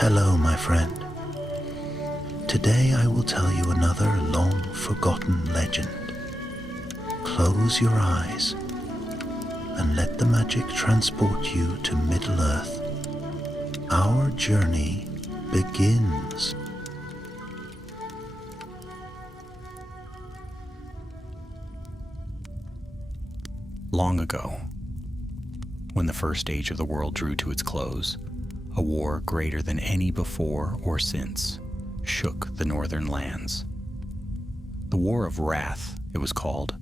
Hello, my friend. Today I will tell you another long-forgotten legend. Close your eyes and let the magic transport you to Middle-earth. Our journey begins. Long ago, when the first age of the world drew to its close, a war greater than any before or since shook the northern lands. The War of Wrath, it was called,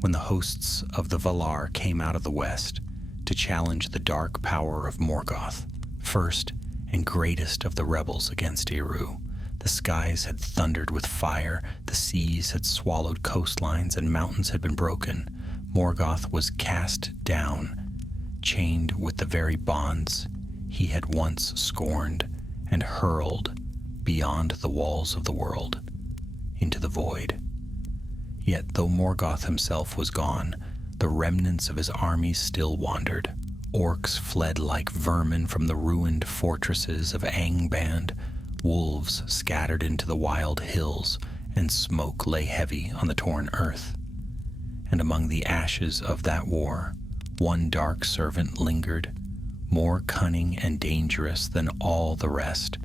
when the hosts of the Valar came out of the west to challenge the dark power of Morgoth, first and greatest of the rebels against Eru. The skies had thundered with fire, the seas had swallowed coastlines, and mountains had been broken. Morgoth was cast down, chained with the very bonds he had once scorned, and hurled beyond the walls of the world into the void. Yet though Morgoth himself was gone, the remnants of his armies still wandered. Orcs fled like vermin from the ruined fortresses of Angband, wolves scattered into the wild hills, and smoke lay heavy on the torn earth. And among the ashes of that war, one dark servant lingered, more cunning and dangerous than all the rest.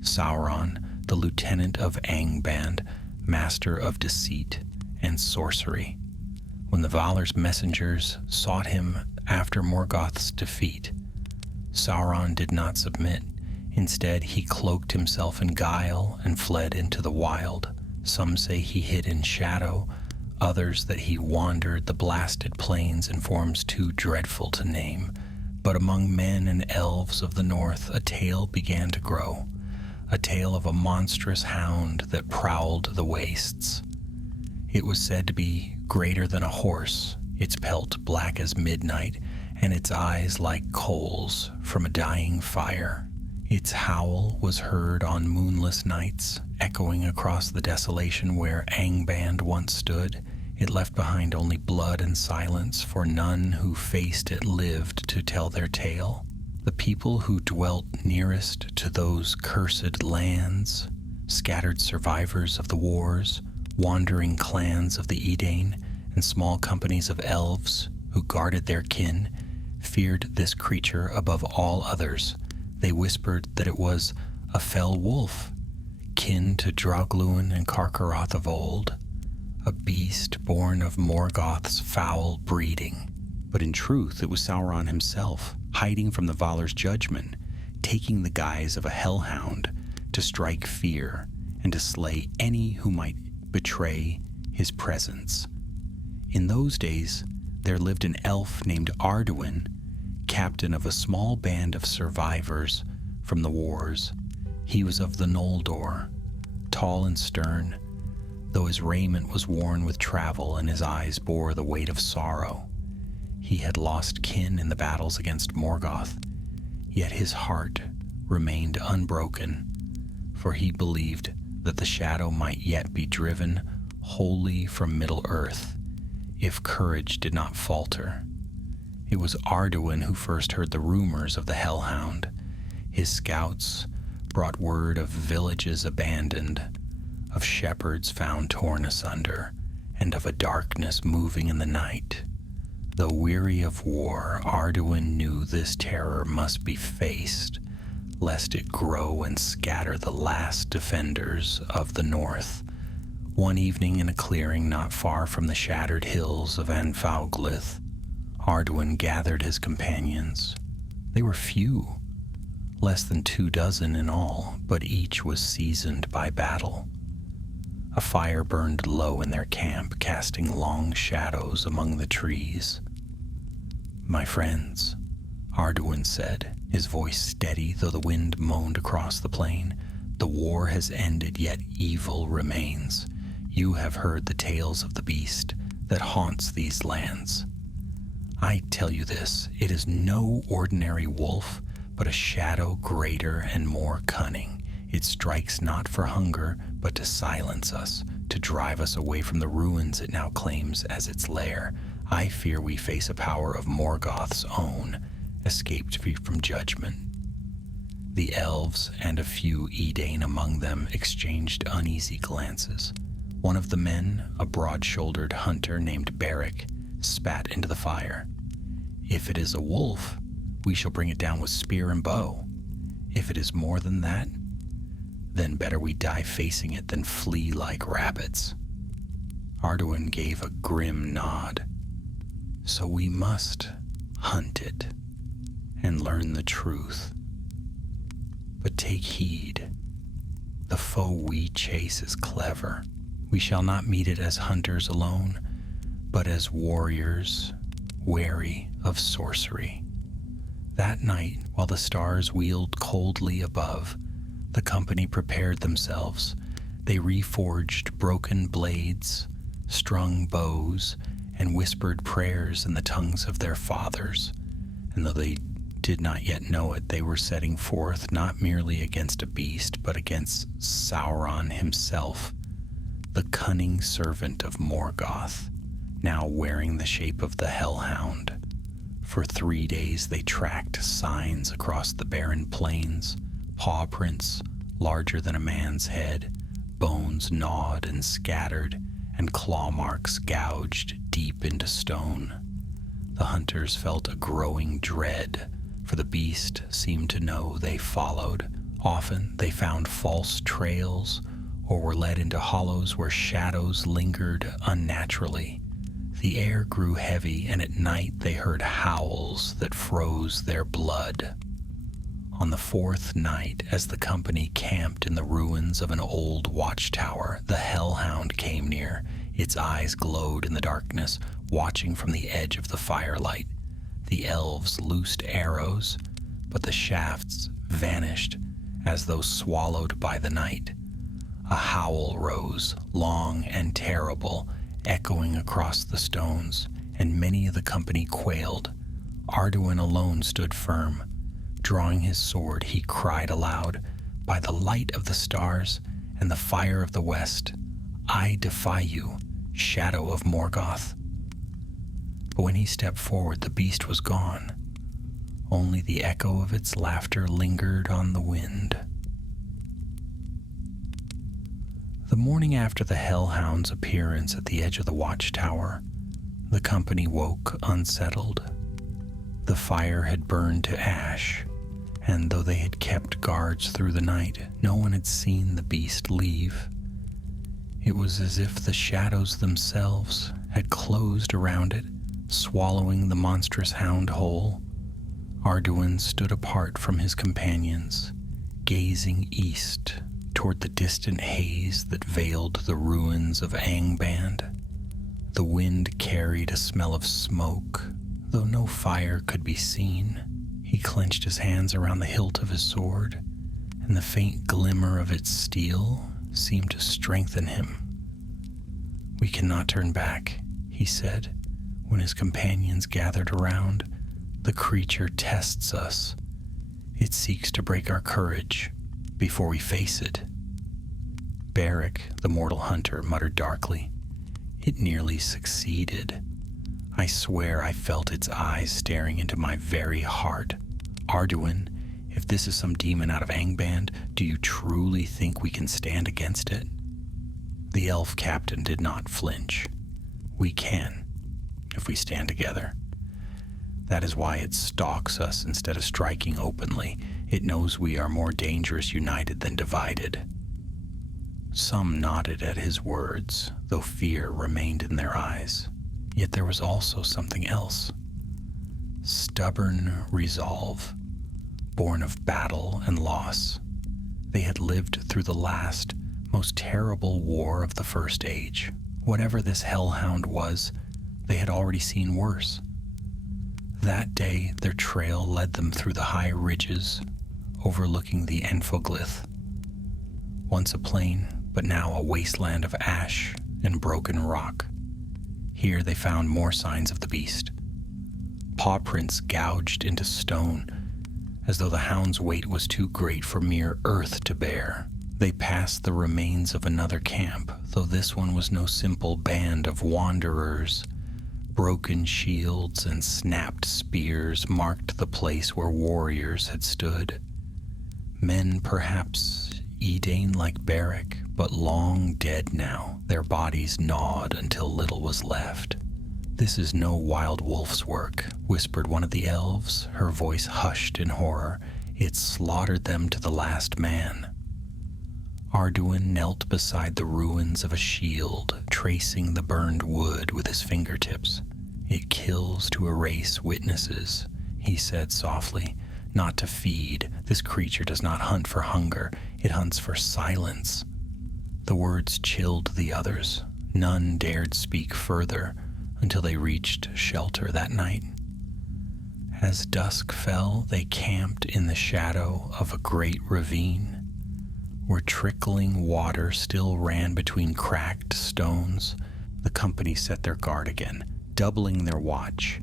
Sauron, the lieutenant of Angband, master of deceit and sorcery. When the Valar's messengers sought him after Morgoth's defeat, Sauron did not submit. Instead, he cloaked himself in guile and fled into the wild. Some say he hid in shadow, others that he wandered the blasted plains in forms too dreadful to name. But among men and elves of the north, a tale began to grow, a tale of a monstrous hound that prowled the wastes. It was said to be greater than a horse, its pelt black as midnight, and its eyes like coals from a dying fire. Its howl was heard on moonless nights, echoing across the desolation where Angband once stood. It left behind only blood and silence, for none who faced it lived to tell their tale. The people who dwelt nearest to those cursed lands, scattered survivors of the wars, wandering clans of the Edain, and small companies of elves who guarded their kin, feared this creature above all others. They whispered that it was a fell wolf, kin to Draugluin and Carcharoth of old, a beast born of Morgoth's foul breeding. But in truth, it was Sauron himself, hiding from the Valar's judgment, taking the guise of a hellhound to strike fear and to slay any who might betray his presence. In those days, there lived an elf named Arduin, captain of a small band of survivors from the wars. He was of the Noldor, tall and stern, though his raiment was worn with travel and his eyes bore the weight of sorrow. He had lost kin in the battles against Morgoth, yet his heart remained unbroken, for he believed that the shadow might yet be driven wholly from Middle-earth, if courage did not falter. It was Arduin who first heard the rumors of the Hellhound. His scouts brought word of villages abandoned, of shepherds found torn asunder, and of a darkness moving in the night. Though weary of war, Arduin knew this terror must be faced, lest it grow and scatter the last defenders of the north. One evening in a clearing not far from the shattered hills of Anfauglith, Arduin gathered his companions. They were few, less than 24 in all, but each was seasoned by battle. A fire burned low in their camp, casting long shadows among the trees. "My friends," Arduin said, his voice steady though the wind moaned across the plain, "the war has ended, yet evil remains. You have heard the tales of the beast that haunts these lands. I tell you this, it is no ordinary wolf, but a shadow greater and more cunning. It strikes not for hunger, but to silence us, to drive us away from the ruins it now claims as its lair. I fear we face a power of Morgoth's own, escaped from judgment." The elves and a few Edain among them exchanged uneasy glances. One of the men, a broad-shouldered hunter named Beric, spat into the fire. "If it is a wolf, we shall bring it down with spear and bow. If it is more than that, then better we die facing it than flee like rabbits." Arduin gave a grim nod. "So we must hunt it and learn the truth. But take heed. The foe we chase is clever. We shall not meet it as hunters alone, but as warriors wary of sorcery." That night, while the stars wheeled coldly above, the company prepared themselves. They reforged broken blades, strung bows, and whispered prayers in the tongues of their fathers. And though they did not yet know it, they were setting forth not merely against a beast, but against Sauron himself, the cunning servant of Morgoth, now wearing the shape of the Hellhound. For 3 days they tracked signs across the barren plains, paw prints larger than a man's head, bones gnawed and scattered, and claw marks gouged deep into stone. The hunters felt a growing dread, for the beast seemed to know they followed. Often they found false trails or were led into hollows where shadows lingered unnaturally. The air grew heavy, and at night they heard howls that froze their blood. On the 4th night, as the company camped in the ruins of an old watchtower, the Hellhound came near. Its eyes glowed in the darkness, watching from the edge of the firelight. The elves loosed arrows, but the shafts vanished as though swallowed by the night. A howl rose, long and terrible, echoing across the stones, and many of the company quailed. Arduin alone stood firm. Drawing his sword, he cried aloud, "By the light of the stars and the fire of the west, I defy you, shadow of Morgoth." But when he stepped forward, the beast was gone. Only the echo of its laughter lingered on the wind. The morning after the Hellhound's appearance at the edge of the watchtower, the company woke unsettled. The fire had burned to ash, and though they had kept guards through the night, no one had seen the beast leave. It was as if the shadows themselves had closed around it, swallowing the monstrous hound whole. Arduin stood apart from his companions, gazing east toward the distant haze that veiled the ruins of Angband. The wind carried a smell of smoke, though no fire could be seen. He clenched his hands around the hilt of his sword, and the faint glimmer of its steel seemed to strengthen him. "We cannot turn back," he said, when his companions gathered around. "The creature tests us. It seeks to break our courage before we face it." Beric, the mortal hunter, muttered darkly, "It nearly succeeded. I swear I felt its eyes staring into my very heart. Arduin, if this is some demon out of Angband, do you truly think we can stand against it?" The elf captain did not flinch. "We can, if we stand together. That is why it stalks us instead of striking openly. It knows we are more dangerous united than divided." Some nodded at his words, though fear remained in their eyes. Yet there was also something else. Stubborn resolve, born of battle and loss. They had lived through the last, most terrible war of the First Age. Whatever this Hellhound was, they had already seen worse. That day, their trail led them through the high ridges, overlooking the Enfoglyth. Once a plain, but now a wasteland of ash and broken rock. Here they found more signs of the beast. Paw prints gouged into stone, as though the hound's weight was too great for mere earth to bear. They passed the remains of another camp, though this one was no simple band of wanderers. Broken shields and snapped spears marked the place where warriors had stood. Men perhaps Edane like Beric, but long dead now, their bodies gnawed until little was left. "This is no wild wolf's work," whispered one of the elves, her voice hushed in horror. "It slaughtered them to the last man." Arduin knelt beside the ruins of a shield, tracing the burned wood with his fingertips. "It kills to erase witnesses," he said softly. "Not to feed. This creature does not hunt for hunger. It hunts for silence." The words chilled the others. None dared speak further until they reached shelter that night. As dusk fell, they camped in the shadow of a great ravine, where trickling water still ran between cracked stones. The company set their guard again, doubling their watch.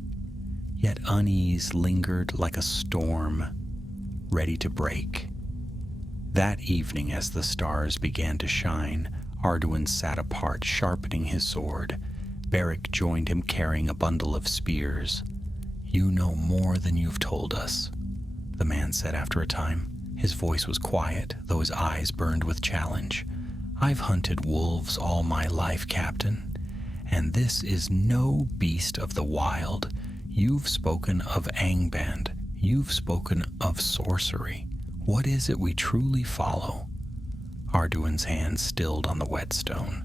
Yet unease lingered like a storm, ready to break. That evening, as the stars began to shine, Arduin sat apart, sharpening his sword. Beric joined him, carrying a bundle of spears. "You know more than you've told us," the man said after a time. His voice was quiet, though his eyes burned with challenge. "I've hunted wolves all my life, Captain, and this is no beast of the wild. You've spoken of Angband. You've spoken of sorcery. What is it we truly follow?" Arduin's hand stilled on the whetstone.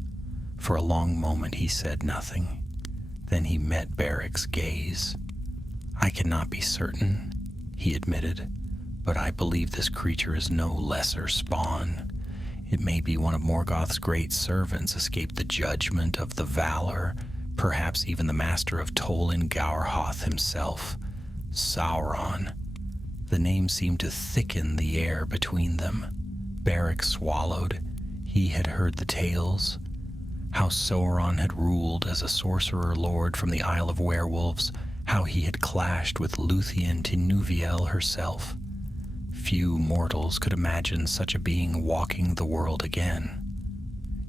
For a long moment he said nothing. Then he met Beric's gaze. "I cannot be certain," he admitted, "but I believe this creature is no lesser spawn. It may be one of Morgoth's great servants, escaped the judgment of the Valor, perhaps even the master of Tolkien Gaurhoth himself, Sauron." The name seemed to thicken the air between them. Beric swallowed. He had heard the tales, how Sauron had ruled as a sorcerer lord from the Isle of Werewolves, how he had clashed with Luthien Tinuviel herself. Few mortals could imagine such a being walking the world again.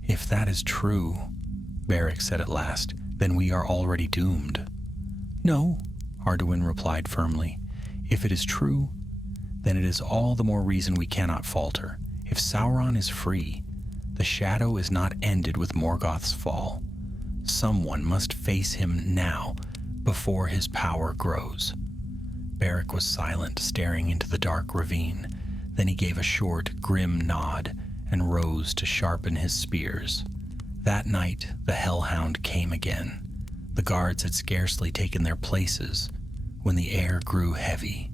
"If that is true," Beric said at last, "then we are already doomed." "No," Arduin replied firmly. "If it is true, then it is all the more reason we cannot falter. If Sauron is free, the shadow is not ended with Morgoth's fall. Someone must face him now, before his power grows." Beric was silent, staring into the dark ravine. Then he gave a short, grim nod and rose to sharpen his spears. That night, the Hellhound came again. The guards had scarcely taken their places when the air grew heavy.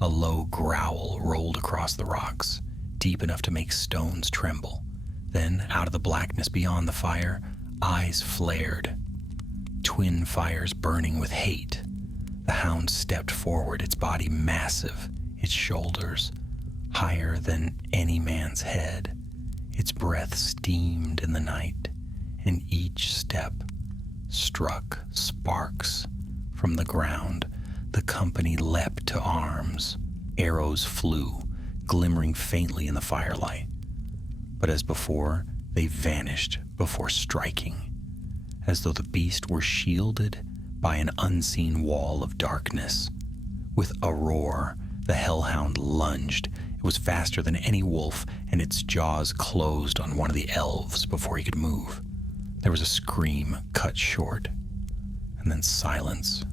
A low growl rolled across the rocks, deep enough to make stones tremble. Then, out of the blackness beyond the fire, eyes flared. Twin fires burning with hate. The hound stepped forward, its body massive, its shoulders higher than any man's head. Its breath steamed in the night, and each step struck sparks from the ground. The company leapt to arms. Arrows flew, glimmering faintly in the firelight. But as before, they vanished before striking, as though the beast were shielded by an unseen wall of darkness. With a roar, the Hellhound lunged. It was faster than any wolf, and its jaws closed on one of the elves before he could move. There was a scream cut short, and then silence.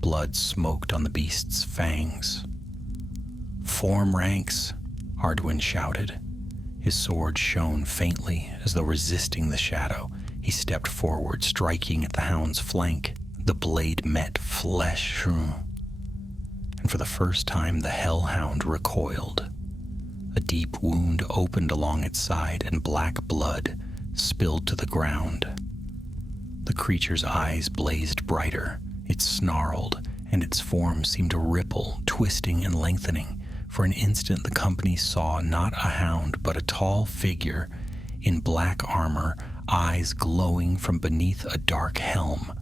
Blood smoked on the beast's fangs. "Form ranks," Arduin shouted. His sword shone faintly, as though resisting the shadow. He stepped forward, striking at the hound's flank. The blade met flesh, and for the first time the Hellhound recoiled. A deep wound opened along its side, and black blood spilled to the ground. The creature's eyes blazed brighter. It snarled, and its form seemed to ripple, twisting and lengthening. For an instant the company saw not a hound, but a tall figure in black armor, eyes glowing from beneath a dark helm.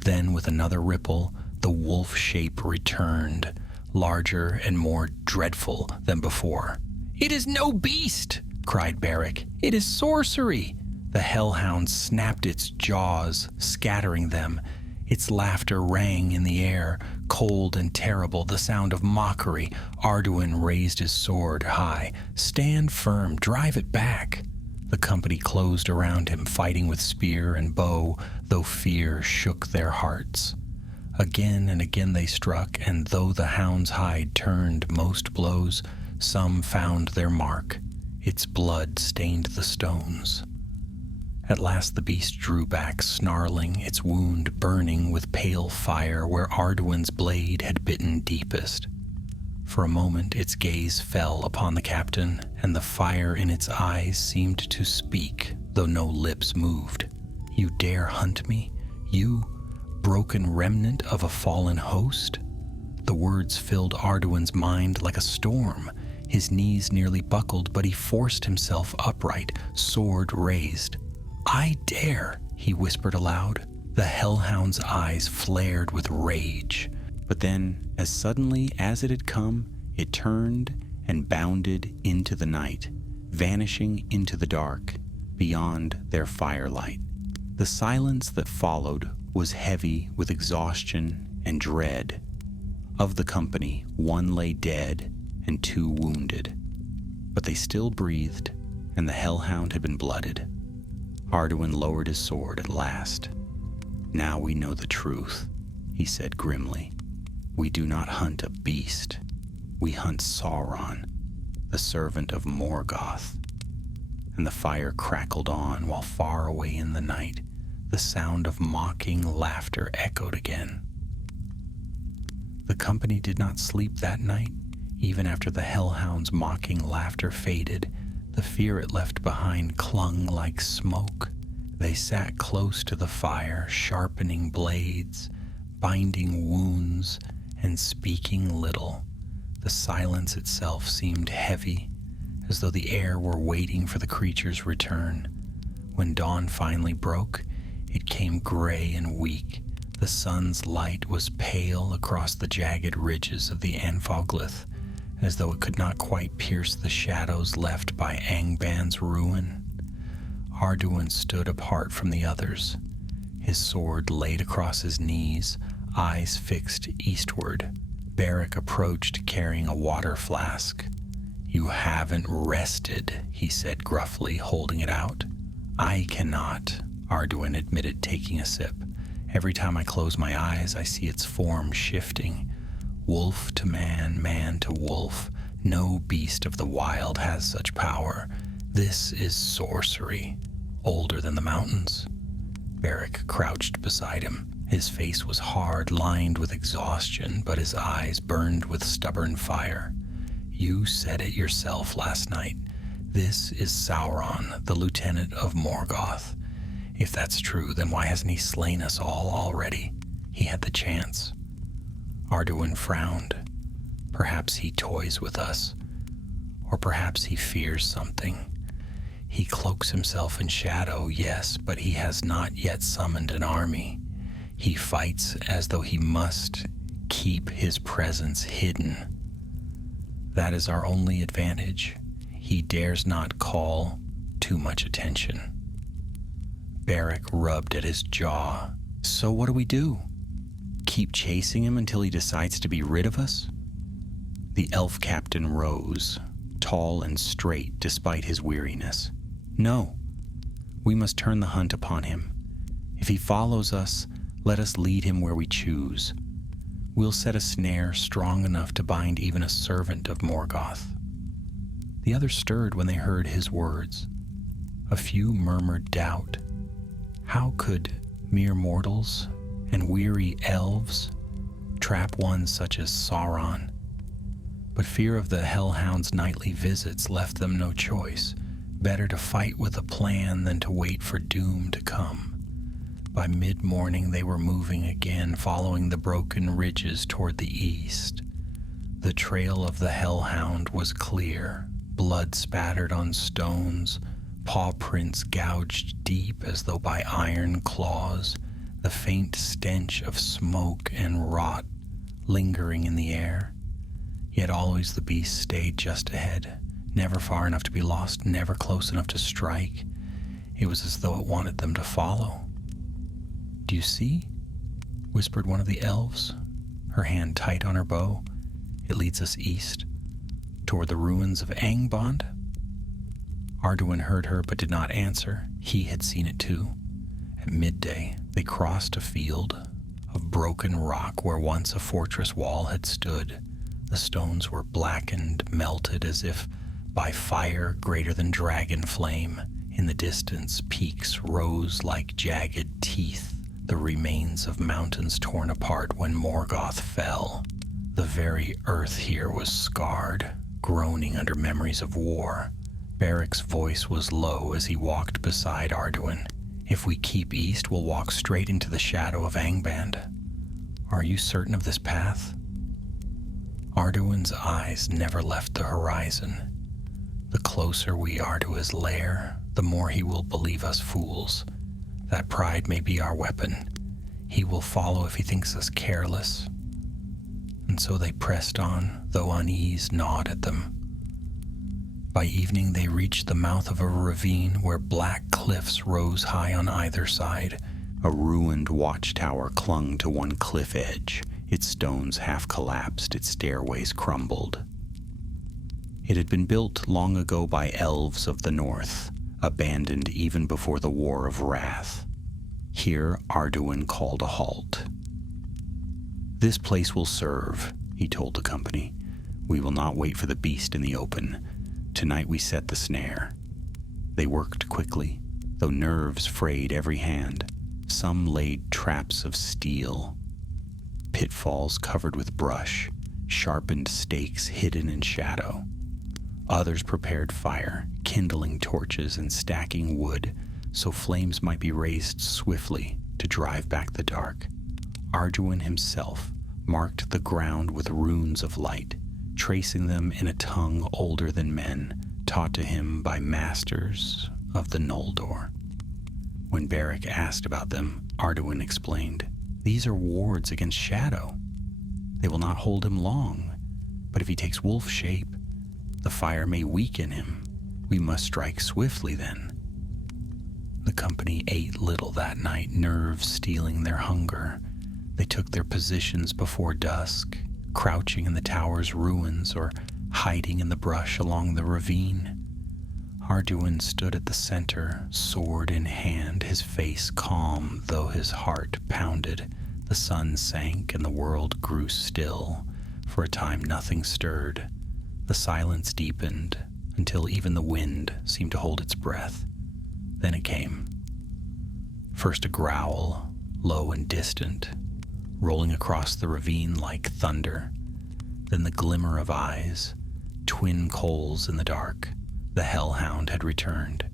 Then, with another ripple, the wolf shape returned, larger and more dreadful than before. "It is no beast!" cried Beric. "It is sorcery!" The Hellhound snapped its jaws, scattering them. Its laughter rang in the air, cold and terrible, the sound of mockery. Arduin raised his sword high. "Stand firm, drive it back." The company closed around him, fighting with spear and bow, though fear shook their hearts. Again and again they struck, and though the hound's hide turned most blows, some found their mark. Its blood stained the stones. At last the beast drew back, snarling, its wound burning with pale fire where Arduin's blade had bitten deepest. For a moment its gaze fell upon the captain, and the fire in its eyes seemed to speak, though no lips moved. "You dare hunt me? You, broken remnant of a fallen host?" The words filled Arduin's mind like a storm. His knees nearly buckled, but he forced himself upright, sword raised. "I dare," he whispered aloud. The Hellhound's eyes flared with rage. But then, as suddenly as it had come, it turned and bounded into the night, vanishing into the dark, beyond their firelight. The silence that followed was heavy with exhaustion and dread. Of the company, one lay dead and two wounded. But they still breathed, and the Hellhound had been blooded. Arduin lowered his sword at last. "Now we know the truth," he said grimly. "We do not hunt a beast. We hunt Sauron, the servant of Morgoth." And the fire crackled on while far away in the night, the sound of mocking laughter echoed again. The company did not sleep that night. Even after the Hellhound's mocking laughter faded, the fear it left behind clung like smoke. They sat close to the fire, sharpening blades, binding wounds, and speaking little. The silence itself seemed heavy, as though the air were waiting for the creature's return. When dawn finally broke, it came gray and weak. The sun's light was pale across the jagged ridges of the Anfoglith, as though it could not quite pierce the shadows left by Angban's ruin. Arduin stood apart from the others, his sword laid across his knees, eyes fixed eastward. Beric approached carrying a water flask. "You haven't rested," he said gruffly, holding it out. "I cannot," Arduin admitted, taking a sip. "Every time I close my eyes, I see its form shifting. Wolf to man, man to wolf. No beast of the wild has such power. This is sorcery, older than the mountains." Beric crouched beside him. His face was hard, lined with exhaustion, but his eyes burned with stubborn fire. "You said it yourself last night. This is Sauron, the lieutenant of Morgoth. If that's true, then why hasn't he slain us all already? He had the chance." Arduin frowned. Perhaps he toys with us, or perhaps he fears something. He cloaks himself in shadow, yes, but he has not yet summoned an army. He fights as though he must keep his presence hidden. That is our only advantage. He dares not call too much attention. Beric rubbed at his jaw. "So what do we do? Keep chasing him until he decides to be rid of us?" The elf captain rose, tall and straight despite his weariness. "No, we must turn the hunt upon him. If he follows us, let us lead him where we choose. We'll set a snare strong enough to bind even a servant of Morgoth." The others stirred when they heard his words. A few murmured doubt. How could mere mortals and weary elves trap one such as Sauron? But fear of the Hellhound's nightly visits left them no choice. Better to fight with a plan than to wait for doom to come. By mid-morning they were moving again, following the broken ridges toward the east. The trail of the Hellhound was clear, blood spattered on stones, paw prints gouged deep as though by iron claws, the faint stench of smoke and rot lingering in the air. Yet always the beast stayed just ahead, never far enough to be lost, never close enough to strike. It was as though it wanted them to follow. "Do you see?" whispered one of the elves, her hand tight on her bow. "It leads us east, toward the ruins of Angband." Arduin heard her but did not answer. He had seen it too. At midday, they crossed a field of broken rock where once a fortress wall had stood. The stones were blackened, melted as if by fire greater than dragon flame. In the distance, peaks rose like jagged teeth, the remains of mountains torn apart when Morgoth fell. The very earth here was scarred, groaning under memories of war. Beric's voice was low as he walked beside Arduin. "If we keep east, we'll walk straight into the shadow of Angband. Are you certain of this path?" Arduin's eyes never left the horizon. "The closer we are to his lair, the more he will believe us fools. That pride may be our weapon. He will follow if he thinks us careless." And so they pressed on, though unease gnawed at them. By evening they reached the mouth of a ravine where black cliffs rose high on either side. A ruined watchtower clung to one cliff edge. Its stones half collapsed, its stairways crumbled. It had been built long ago by elves of the north, abandoned even before the War of Wrath. Here Arduin called a halt. "This place will serve," he told the company. "We will not wait for the beast in the open. Tonight we set the snare." They worked quickly, though nerves frayed every hand. Some laid traps of steel, pitfalls covered with brush, sharpened stakes hidden in shadow. Others prepared fire, kindling torches and stacking wood so flames might be raised swiftly to drive back the dark. Arduin himself marked the ground with runes of light, tracing them in a tongue older than men, taught to him by masters of the Noldor. When Beric asked about them, Arduin explained, "These are wards against shadow. They will not hold him long, but if he takes wolf shape, the fire may weaken him. We must strike swiftly then." The company ate little that night, nerves stealing their hunger. They took their positions before dusk, crouching in the tower's ruins or hiding in the brush along the ravine. Arduin stood at the center, sword in hand, his face calm though his heart pounded. The sun sank and the world grew still. For a time nothing stirred. The silence deepened until even the wind seemed to hold its breath. Then it came. First a growl, low and distant, rolling across the ravine like thunder. Then the glimmer of eyes, twin coals in the dark. The Hellhound had returned.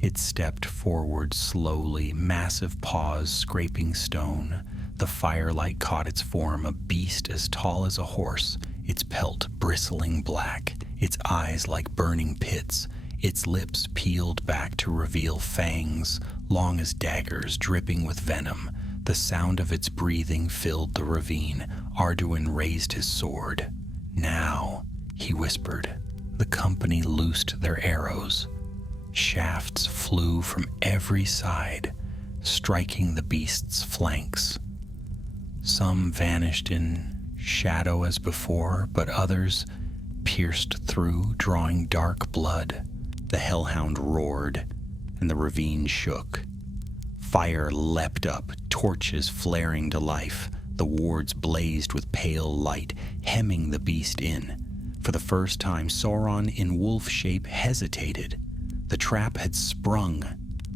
It stepped forward slowly, massive paws scraping stone. The firelight caught its form, a beast as tall as a horse, its pelt bristling black, its eyes like burning pits, its lips peeled back to reveal fangs, long as daggers dripping with venom. The sound of its breathing filled the ravine. Arduin raised his sword. "Now," he whispered. The company loosed their arrows. Shafts flew from every side, striking the beast's flanks. Some vanished in shadow as before, but others pierced through, drawing dark blood. The Hellhound roared, and the ravine shook. Fire leapt up, torches flaring to life. The wards blazed with pale light, hemming the beast in. For the first time, Sauron in wolf shape hesitated. The trap had sprung.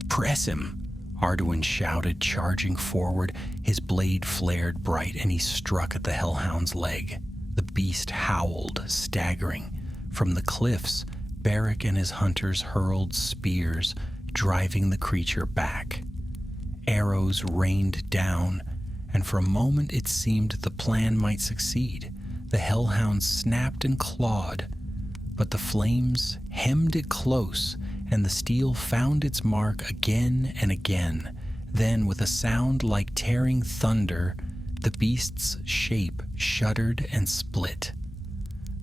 "Press him!" Arduin shouted, charging forward. His blade flared bright, and he struck at the Hellhound's leg. The beast howled, staggering. From the cliffs, Beric and his hunters hurled spears, driving the creature back. Arrows rained down, and for a moment it seemed the plan might succeed. The Hellhound snapped and clawed, but the flames hemmed it close, and the steel found its mark again and again. Then, with a sound like tearing thunder, the beast's shape shuddered and split.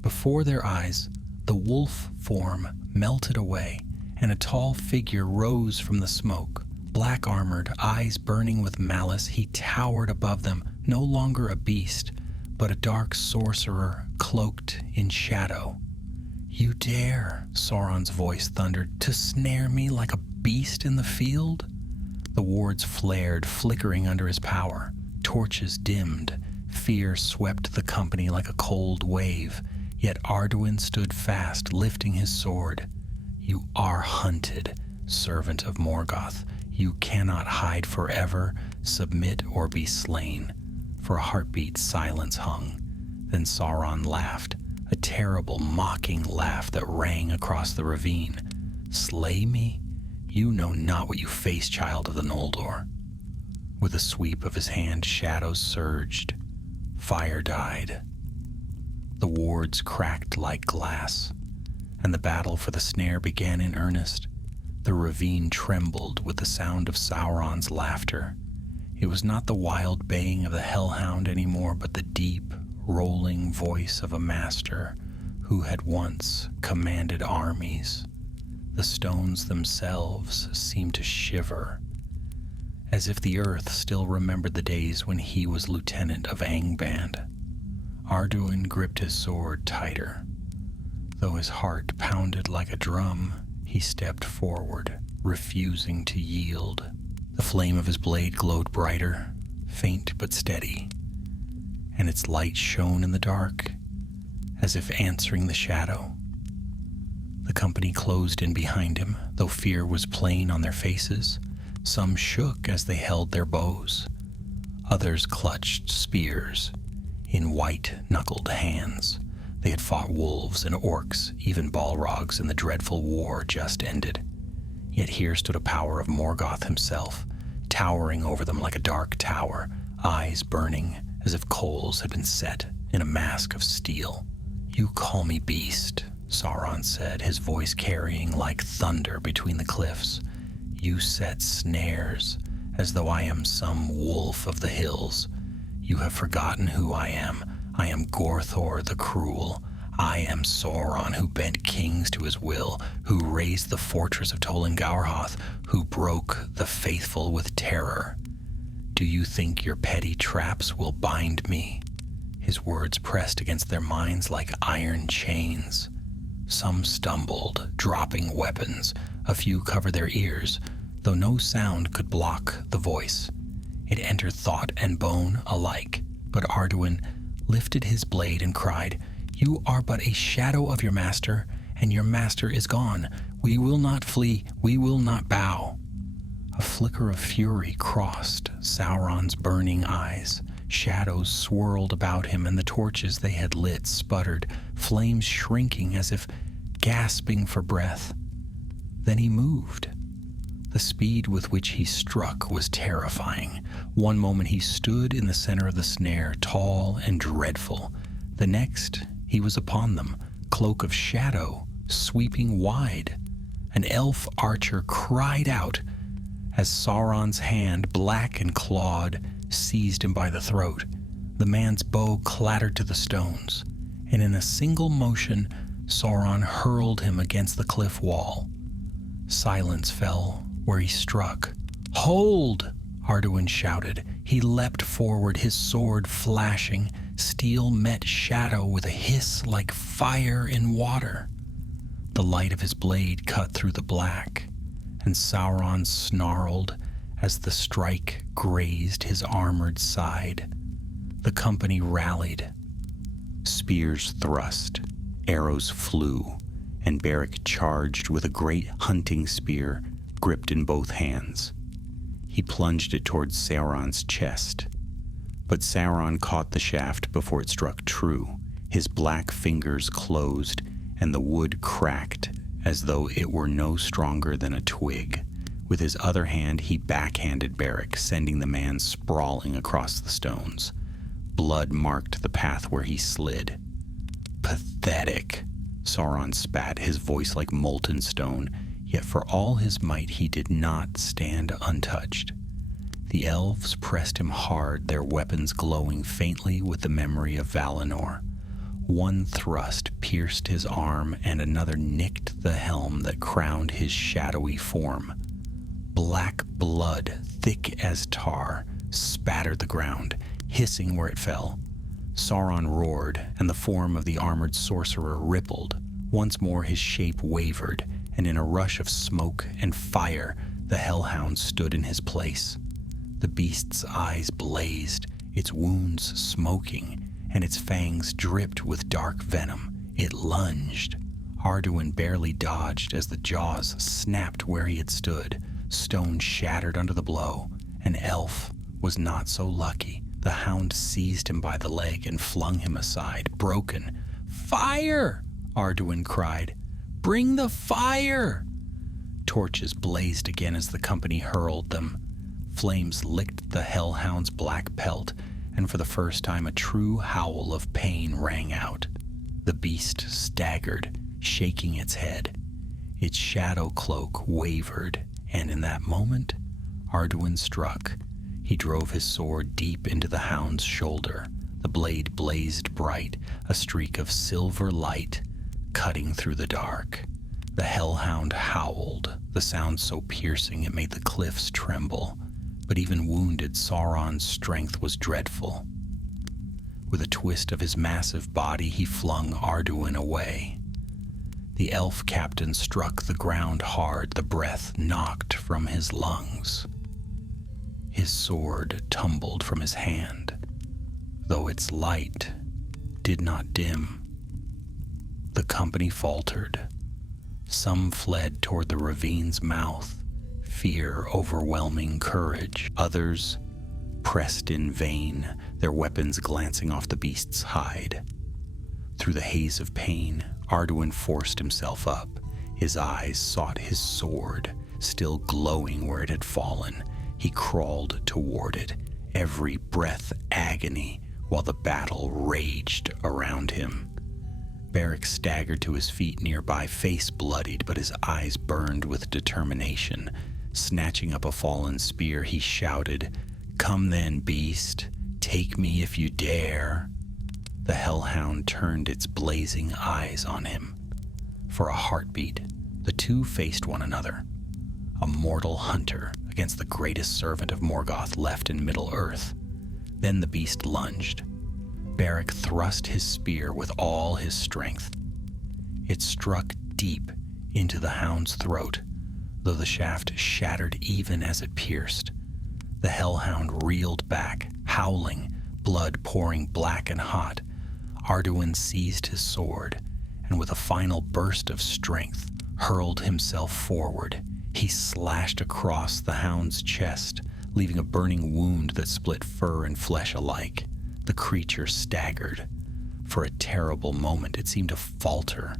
Before their eyes, the wolf form melted away, and a tall figure rose from the smoke, Black-armored, eyes burning with malice, he towered above them, no longer a beast, but a dark sorcerer cloaked in shadow. "You dare," Sauron's voice thundered, "to snare me like a beast in the field?" The wards flared, flickering under his power. Torches dimmed. Fear swept the company like a cold wave. Yet Arduin stood fast, lifting his sword. "You are hunted, servant of Morgoth. You cannot hide forever, submit or be slain." For a heartbeat, silence hung. Then Sauron laughed, a terrible, mocking laugh that rang across the ravine. "Slay me? You know not what you face, child of the Noldor." With a sweep of his hand, shadows surged. Fire died. The wards cracked like glass, and the battle for the snare began in earnest. The ravine trembled with the sound of Sauron's laughter. It was not the wild baying of the Hellhound anymore, but the deep, rolling voice of a master who had once commanded armies. The stones themselves seemed to shiver, as if the earth still remembered the days when he was lieutenant of Angband. Arduin gripped his sword tighter. Though his heart pounded like a drum, he stepped forward, refusing to yield. The flame of his blade glowed brighter, faint but steady, and its light shone in the dark, as if answering the shadow. The company closed in behind him, though fear was plain on their faces. Some shook as they held their bows. Others clutched spears in white-knuckled hands. They had fought wolves and orcs, even balrogs, in the dreadful war just ended. Yet here stood a power of Morgoth himself, towering over them like a dark tower, eyes burning as if coals had been set in a mask of steel. "You call me beast," Sauron said, his voice carrying like thunder between the cliffs. "You set snares, as though I am some wolf of the hills. You have forgotten who I am. I am Gorthor the Cruel. I am Sauron, who bent kings to his will, who razed the fortress of Tolkien, who broke the faithful with terror. Do you think your petty traps will bind me?" His words pressed against their minds like iron chains. Some stumbled, dropping weapons. A few covered their ears, though no sound could block the voice. It entered thought and bone alike. But Arduin lifted his blade and cried, "You are but a shadow of your master, and your master is gone. We will not flee, we will not bow." A flicker of fury crossed Sauron's burning eyes. Shadows swirled about him, and the torches they had lit sputtered, flames shrinking as if gasping for breath. Then he moved. The speed with which he struck was terrifying. One moment he stood in the center of the snare, tall and dreadful. The next, he was upon them, cloak of shadow sweeping wide. An elf archer cried out as Sauron's hand, black and clawed, seized him by the throat. The man's bow clattered to the stones, and in a single motion, Sauron hurled him against the cliff wall. Silence fell where he struck. "Hold!" Arduin shouted. He leapt forward, his sword flashing. Steel met shadow with a hiss like fire in water. The light of his blade cut through the black, and Sauron snarled as the strike grazed his armored side. The company rallied. Spears thrust, arrows flew, and Beric charged with a great hunting spear gripped in both hands. He plunged it towards Sauron's chest, but Sauron caught the shaft before it struck true. His black fingers closed, and the wood cracked as though it were no stronger than a twig. With his other hand, he backhanded Beric, sending the man sprawling across the stones. Blood marked the path where he slid. "Pathetic," Sauron spat, his voice like molten stone, yet for all his might he did not stand untouched. The elves pressed him hard, their weapons glowing faintly with the memory of Valinor. One thrust pierced his arm, and another nicked the helm that crowned his shadowy form. Black blood, thick as tar, spattered the ground, hissing where it fell. Sauron roared, and the form of the armored sorcerer rippled. Once more his shape wavered, and in a rush of smoke and fire, the Hellhound stood in his place. The beast's eyes blazed, its wounds smoking, and its fangs dripped with dark venom. It lunged. Arduin barely dodged as the jaws snapped where he had stood. Stone shattered under the blow. An elf was not so lucky. The hound seized him by the leg and flung him aside, broken. "Fire!" Arduin cried. "Bring the fire!" Torches blazed again as the company hurled them. Flames licked the Hellhound's black pelt, and for the first time a true howl of pain rang out. The beast staggered, shaking its head. Its shadow cloak wavered, and in that moment, Arduin struck. He drove his sword deep into the hound's shoulder. The blade blazed bright, a streak of silver light cutting through the dark. The Hellhound howled, the sound so piercing it made the cliffs tremble. But even wounded, Sauron's strength was dreadful. With a twist of his massive body, he flung Arduin away. The elf captain struck the ground hard, the breath knocked from his lungs. His sword tumbled from his hand, though its light did not dim. The company faltered. Some fled toward the ravine's mouth, fear overwhelming courage. Others pressed in vain, their weapons glancing off the beast's hide. Through the haze of pain, Arduin forced himself up. His eyes sought his sword, still glowing where it had fallen. He crawled toward it, every breath agony, while the battle raged around him. Beric staggered to his feet nearby, face bloodied, but his eyes burned with determination. Snatching up a fallen spear, he shouted, "Come then, beast, take me if you dare." The Hellhound turned its blazing eyes on him. For a heartbeat, the two faced one another. A mortal hunter against the greatest servant of Morgoth left in Middle-earth. Then the beast lunged. Beric thrust his spear with all his strength. It struck deep into the hound's throat, though the shaft shattered even as it pierced. The Hellhound reeled back, howling, blood pouring black and hot. Arduin seized his sword, and with a final burst of strength, hurled himself forward. He slashed across the hound's chest, leaving a burning wound that split fur and flesh alike. The creature staggered. For a terrible moment, it seemed to falter.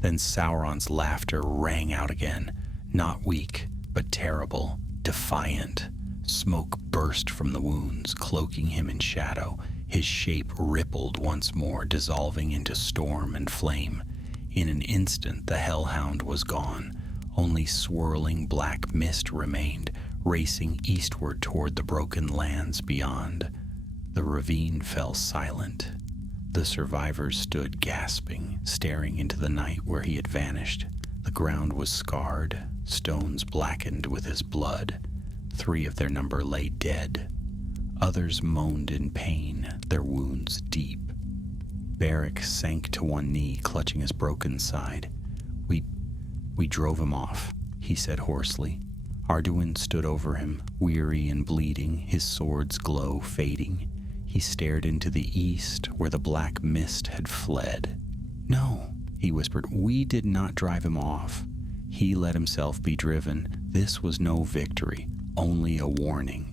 Then Sauron's laughter rang out again, not weak, but terrible, defiant. Smoke burst from the wounds, cloaking him in shadow. His shape rippled once more, dissolving into storm and flame. In an instant, the Hellhound was gone. Only swirling black mist remained, racing eastward toward the broken lands beyond. The ravine fell silent. The survivors stood gasping, staring into the night where he had vanished. The ground was scarred, stones blackened with his blood. 3 of their number lay dead. Others moaned in pain, their wounds deep. Beric sank to one knee, clutching his broken side. We drove him off, he said hoarsely. Arduin stood over him, weary and bleeding, his sword's glow fading. He stared into the east, where the black mist had fled. "No," he whispered, "we did not drive him off. He let himself be driven. This was no victory, only a warning."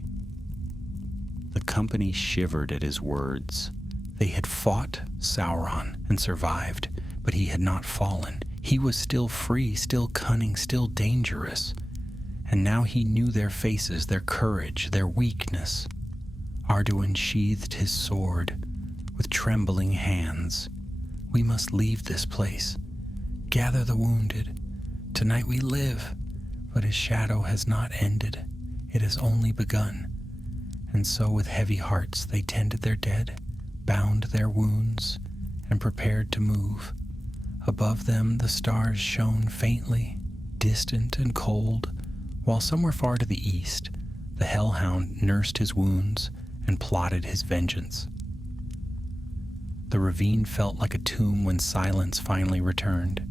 The company shivered at his words. They had fought Sauron and survived, but he had not fallen. He was still free, still cunning, still dangerous. And now he knew their faces, their courage, their weakness. Arduin sheathed his sword with trembling hands. "We must leave this place. Gather the wounded. Tonight we live, but his shadow has not ended. It has only begun." And so with heavy hearts they tended their dead, bound their wounds, and prepared to move. Above them the stars shone faintly, distant and cold, while somewhere far to the east, the Hellhound nursed his wounds and plotted his vengeance. The ravine felt like a tomb when silence finally returned.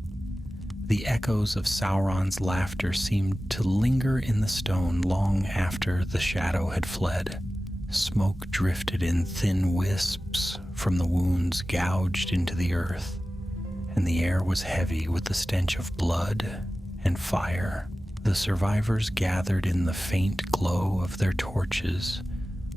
The echoes of Sauron's laughter seemed to linger in the stone long after the shadow had fled. Smoke drifted in thin wisps from the wounds gouged into the earth, and the air was heavy with the stench of blood and fire. The survivors gathered in the faint glow of their torches,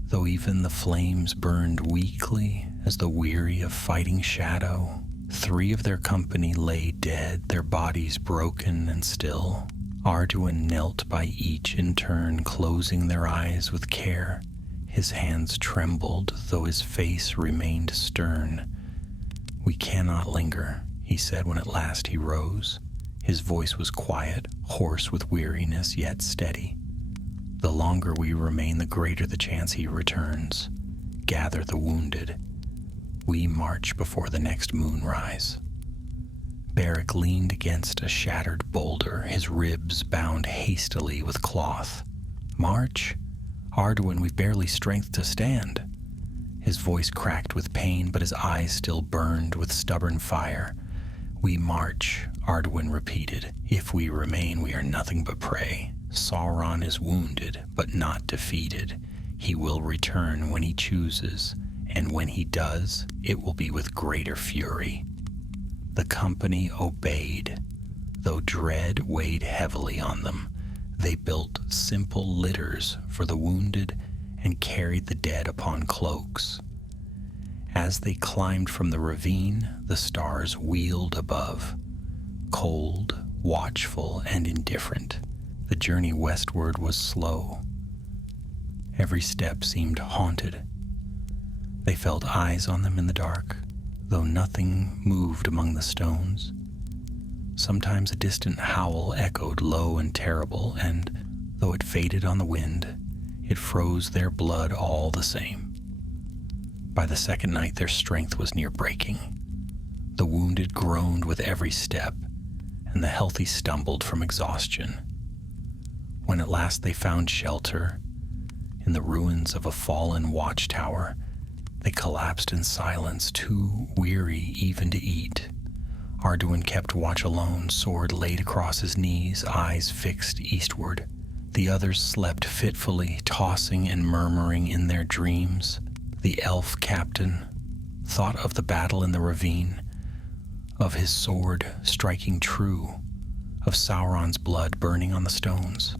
though even the flames burned weakly as the weary of fighting shadow. 3 of their company lay dead, their bodies broken and still. Arduin knelt by each in turn, closing their eyes with care. His hands trembled, though his face remained stern. "We cannot linger," he said when at last he rose. His voice was quiet, hoarse with weariness, yet steady. "The longer we remain, the greater the chance he returns. Gather the wounded. We march before the next moonrise." Beric leaned against a shattered boulder, his ribs bound hastily with cloth. "March? Arduin, we've barely strength to stand." His voice cracked with pain, but his eyes still burned with stubborn fire. "We march," Arduin repeated. "If we remain, we are nothing but prey. Sauron is wounded, but not defeated. He will return when he chooses, and when he does, it will be with greater fury." The company obeyed, though dread weighed heavily on them. They built simple litters for the wounded and carried the dead upon cloaks. As they climbed from the ravine, the stars wheeled above, cold, watchful, and indifferent. The journey westward was slow. Every step seemed haunted. They felt eyes on them in the dark, though nothing moved among the stones. Sometimes a distant howl echoed low and terrible, and, though it faded on the wind, it froze their blood all the same. By the second night, their strength was near breaking. The wounded groaned with every step, and the healthy stumbled from exhaustion. When at last they found shelter in the ruins of a fallen watchtower, they collapsed in silence, too weary even to eat. Arduin kept watch alone, sword laid across his knees, eyes fixed eastward. The others slept fitfully, tossing and murmuring in their dreams. The elf captain thought of the battle in the ravine, of his sword striking true, of Sauron's blood burning on the stones.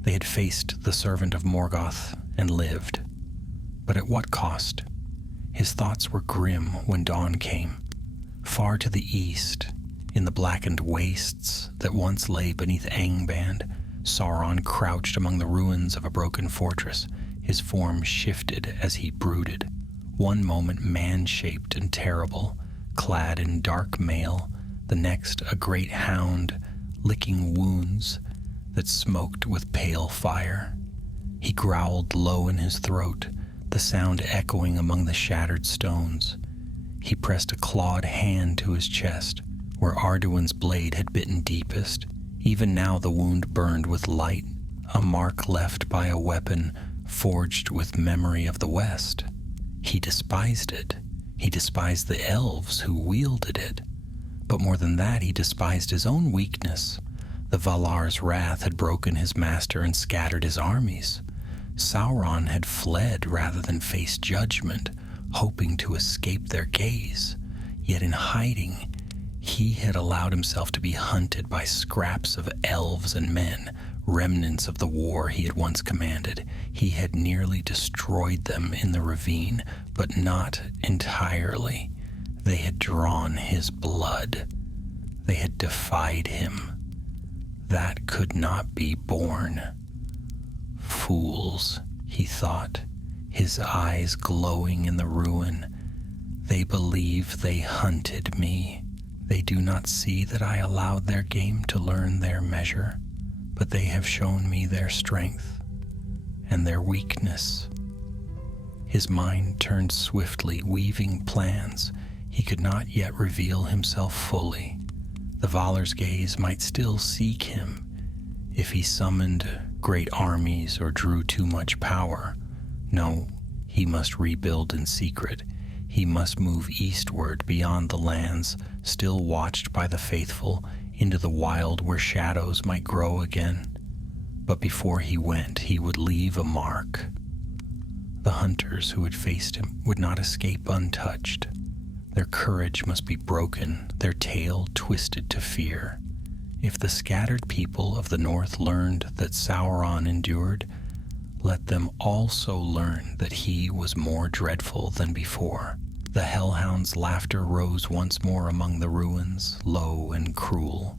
They had faced the servant of Morgoth and lived, but at what cost? His thoughts were grim when dawn came. Far to the east, in the blackened wastes that once lay beneath Angband, Sauron crouched among the ruins of a broken fortress. His form shifted as he brooded. One moment man-shaped and terrible, clad in dark mail, the next a great hound licking wounds that smoked with pale fire. He growled low in his throat, the sound echoing among the shattered stones. He pressed a clawed hand to his chest, where Arduin's blade had bitten deepest. Even now the wound burned with light, a mark left by a weapon forged with memory of the West. He despised it. He despised the elves who wielded it. But more than that, he despised his own weakness. The Valar's wrath had broken his master and scattered his armies. Sauron had fled rather than face judgment, hoping to escape their gaze. Yet in hiding, he had allowed himself to be hunted by scraps of elves and men, remnants of the war he had once commanded. He had nearly destroyed them in the ravine, but not entirely. They had drawn his blood. They had defied him. That could not be borne. Fools, he thought, his eyes glowing in the ruin. They believe they hunted me. They do not see that I allowed their game to learn their measure, but they have shown me their strength and their weakness. His mind turned swiftly, weaving plans. He could not yet reveal himself fully. The Valar's gaze might still seek him if he summoned great armies or drew too much power. No, he must rebuild in secret. He must move eastward beyond the lands still watched by the faithful into the wild where shadows might grow again. But before he went, he would leave a mark. The hunters who had faced him would not escape untouched. Their courage must be broken, their tail twisted to fear. If the scattered people of the north learned that Sauron endured, let them also learn that he was more dreadful than before. The Hellhound's laughter rose once more among the ruins, low and cruel.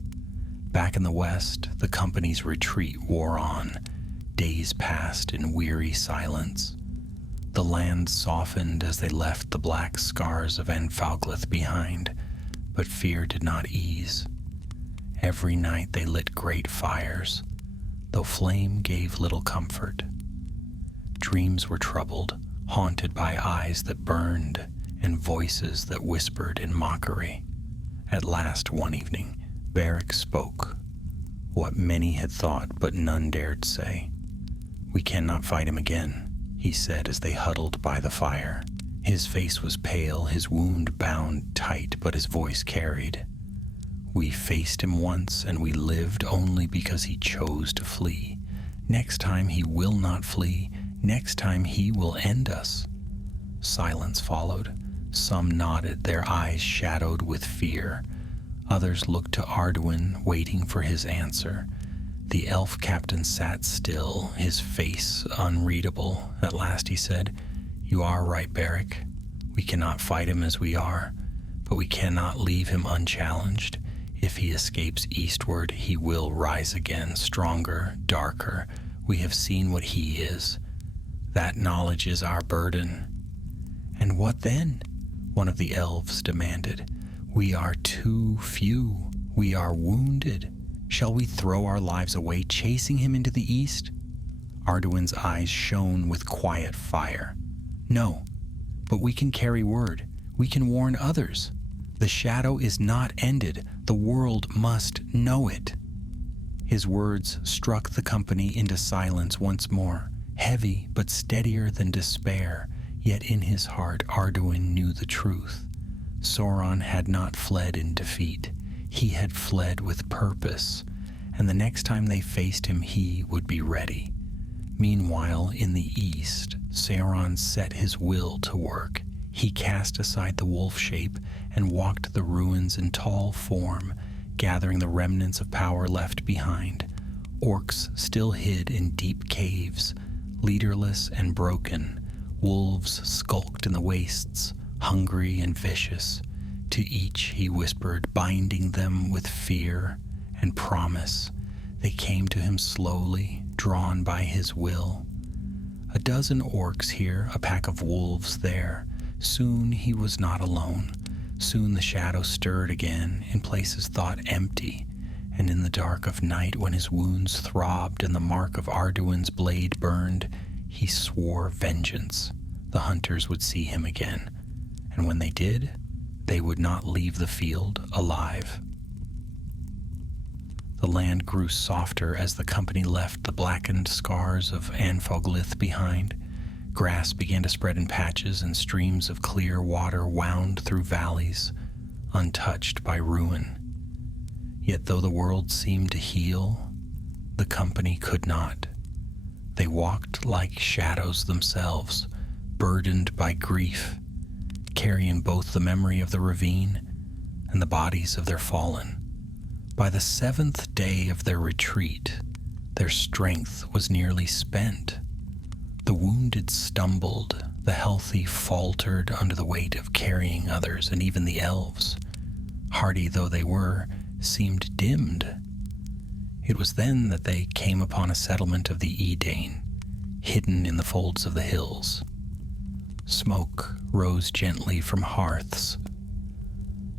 Back in the west, the company's retreat wore on. Days passed in weary silence. The land softened as they left the black scars of Anfauglith behind, but fear did not ease. Every night they lit great fires, though flame gave little comfort. Dreams were troubled, haunted by eyes that burned and voices that whispered in mockery. At last, one evening, Beric spoke, what many had thought but none dared say. "We cannot fight him again," he said as they huddled by the fire. His face was pale, his wound bound tight, but his voice carried. "We faced him once, and we lived only because he chose to flee. Next time he will not flee. Next time he will end us." Silence followed. Some nodded, their eyes shadowed with fear. Others looked to Arduin, waiting for his answer. The elf captain sat still, his face unreadable. At last he said, "You are right, Beric. We cannot fight him as we are, but we cannot leave him unchallenged. If he escapes eastward, he will rise again, stronger, darker. We have seen what he is. That knowledge is our burden." "And what then?" one of the elves demanded. "We are too few. We are wounded. Shall we throw our lives away chasing him into the east?" Arduin's eyes shone with quiet fire. "No, but we can carry word. We can warn others. The shadow is not ended. The world must know it." His words struck the company into silence once more, heavy but steadier than despair. Yet in his heart Arduin knew the truth. Sauron had not fled in defeat. He had fled with purpose, and the next time they faced him he would be ready. Meanwhile, in the east, Sauron set his will to work. He cast aside the wolf shape and walked the ruins in tall form, gathering the remnants of power left behind. Orcs still hid in deep caves, leaderless and broken. Wolves skulked in the wastes, hungry and vicious. To each he whispered, binding them with fear and promise. They came to him slowly, drawn by his will. A dozen orcs here, a pack of wolves there. Soon he was not alone. Soon the shadow stirred again in places thought empty, and in the dark of night when his wounds throbbed and the mark of Arduin's blade burned, he swore vengeance. The hunters would see him again, and when they did, they would not leave the field alive. The land grew softer as the company left the blackened scars of Anfauglith behind. Grass began to spread in patches, and streams of clear water wound through valleys, untouched by ruin. Yet though the world seemed to heal, the company could not. They walked like shadows themselves, burdened by grief, carrying both the memory of the ravine and the bodies of their fallen. By the 7th day of their retreat, their strength was nearly spent. The wounded stumbled, the healthy faltered under the weight of carrying others, and even the elves, hardy though they were, seemed dimmed. It was then that they came upon a settlement of the Edain, hidden in the folds of the hills. Smoke rose gently from hearths,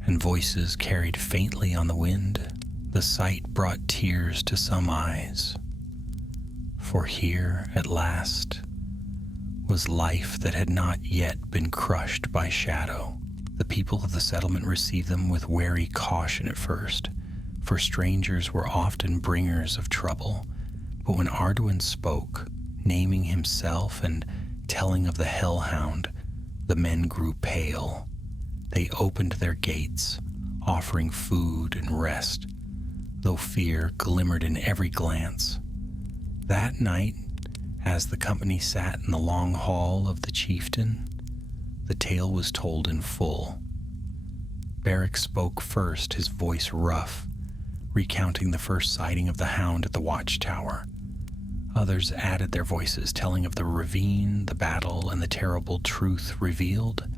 and voices carried faintly on the wind. The sight brought tears to some eyes, for here, at last, was life that had not yet been crushed by shadow. The people of the settlement received them with wary caution at first, for strangers were often bringers of trouble. But when Arduin spoke, naming himself and telling of the Hellhound, the men grew pale. They opened their gates, offering food and rest, though fear glimmered in every glance. That night, as the company sat in the long hall of the chieftain, the tale was told in full. Beric spoke first, his voice rough, recounting the first sighting of the hound at the watchtower. Others added their voices, telling of the ravine, the battle, and the terrible truth revealed.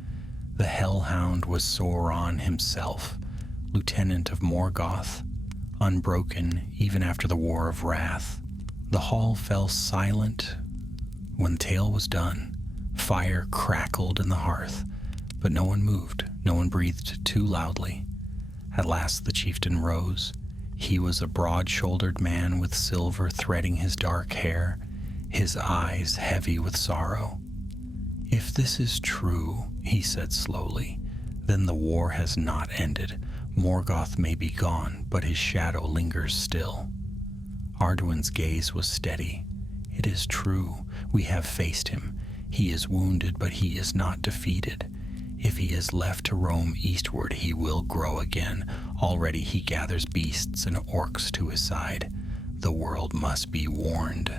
The Hellhound was Sauron himself, lieutenant of Morgoth, unbroken even after the War of Wrath. The hall fell silent when the tale was done. Fire crackled in the hearth, but no one moved, no one breathed too loudly. At last the chieftain rose. He was a broad-shouldered man with silver threading his dark hair, his eyes heavy with sorrow. "If this is true," he said slowly, "then the war has not ended. Morgoth may be gone, but his shadow lingers still." Arduin's gaze was steady. "It is true. We have faced him. He is wounded, but he is not defeated. If he is left to roam eastward, he will grow again. Already he gathers beasts and orcs to his side. The world must be warned."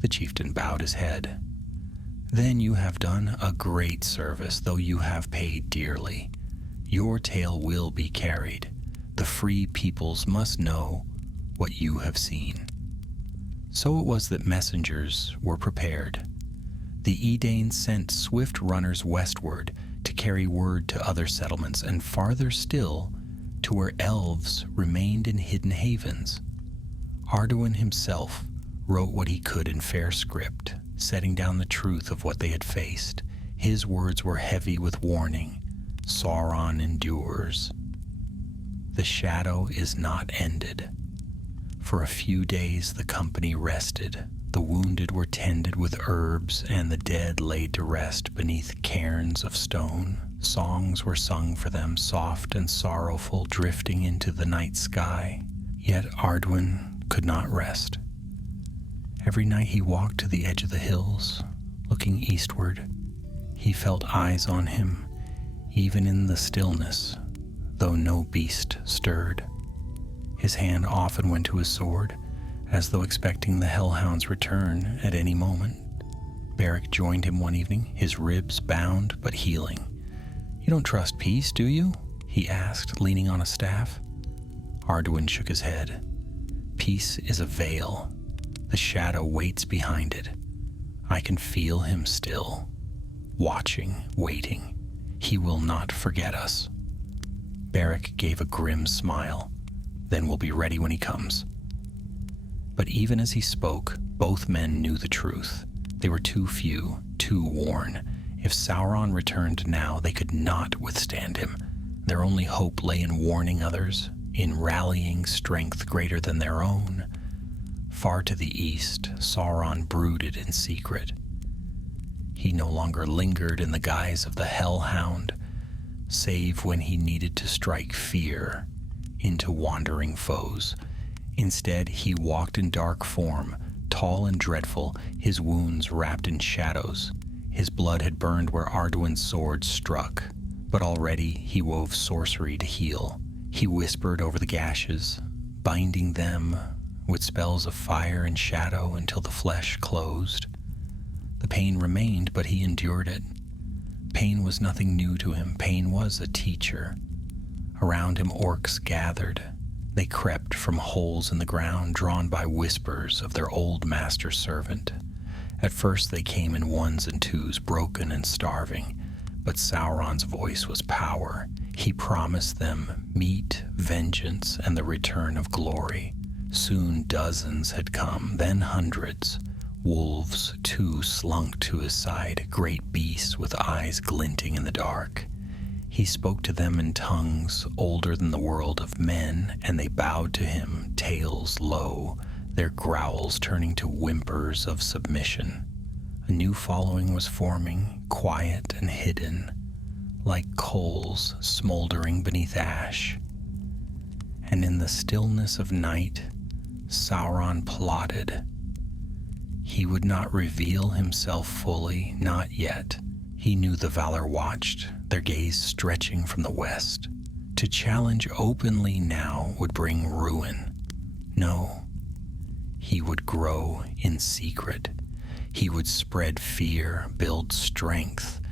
The chieftain bowed his head. "Then you have done a great service, though you have paid dearly. Your tale will be carried. The free peoples must know what you have seen." So it was that messengers were prepared. The Edain sent swift runners westward to carry word to other settlements, and farther still to where elves remained in hidden havens. Arduin himself wrote what he could in fair script, setting down the truth of what they had faced. His words were heavy with warning. Sauron endures. The shadow is not ended. For a few days the company rested. The wounded were tended with herbs, and the dead laid to rest beneath cairns of stone. Songs were sung for them, soft and sorrowful, drifting into the night sky. Yet Arduin could not rest. Every night he walked to the edge of the hills, looking eastward. He felt eyes on him, even in the stillness, though no beast stirred. His hand often went to his sword, as though expecting the Hellhound's return at any moment. Beric joined him one evening, his ribs bound but healing. "You don't trust peace, do you?" he asked, leaning on a staff. Arduin shook his head. "Peace is a veil. The shadow waits behind it. I can feel him still, watching, waiting. He will not forget us." Beric gave a grim smile. "Then we'll be ready when he comes." But even as he spoke, both men knew the truth. They were too few, too worn. If Sauron returned now, they could not withstand him. Their only hope lay in warning others, in rallying strength greater than their own. Far to the east, Sauron brooded in secret. He no longer lingered in the guise of the Hellhound, save when he needed to strike fear into wandering foes. Instead, he walked in dark form, tall and dreadful, his wounds wrapped in shadows. His blood had burned where Arduin's sword struck, but already he wove sorcery to heal. He whispered over the gashes, binding them with spells of fire and shadow until the flesh closed. The pain remained, but he endured it. Pain was nothing new to him. Pain was a teacher. Around him orcs gathered. They crept from holes in the ground, drawn by whispers of their old master-servant. At first they came in ones and twos, broken and starving, but Sauron's voice was power. He promised them meat, vengeance, and the return of glory. Soon dozens had come, then hundreds. Wolves, too, slunk to his side, great beasts with eyes glinting in the dark. He spoke to them in tongues older than the world of men, and they bowed to him, tails low, their growls turning to whimpers of submission. A new following was forming, quiet and hidden, like coals smoldering beneath ash. And in the stillness of night, Sauron plotted, He would not reveal himself fully, not yet. He knew the Valor watched, their gaze stretching from the west. To challenge openly now would bring ruin. No, he would grow in secret. He would spread fear, build strength,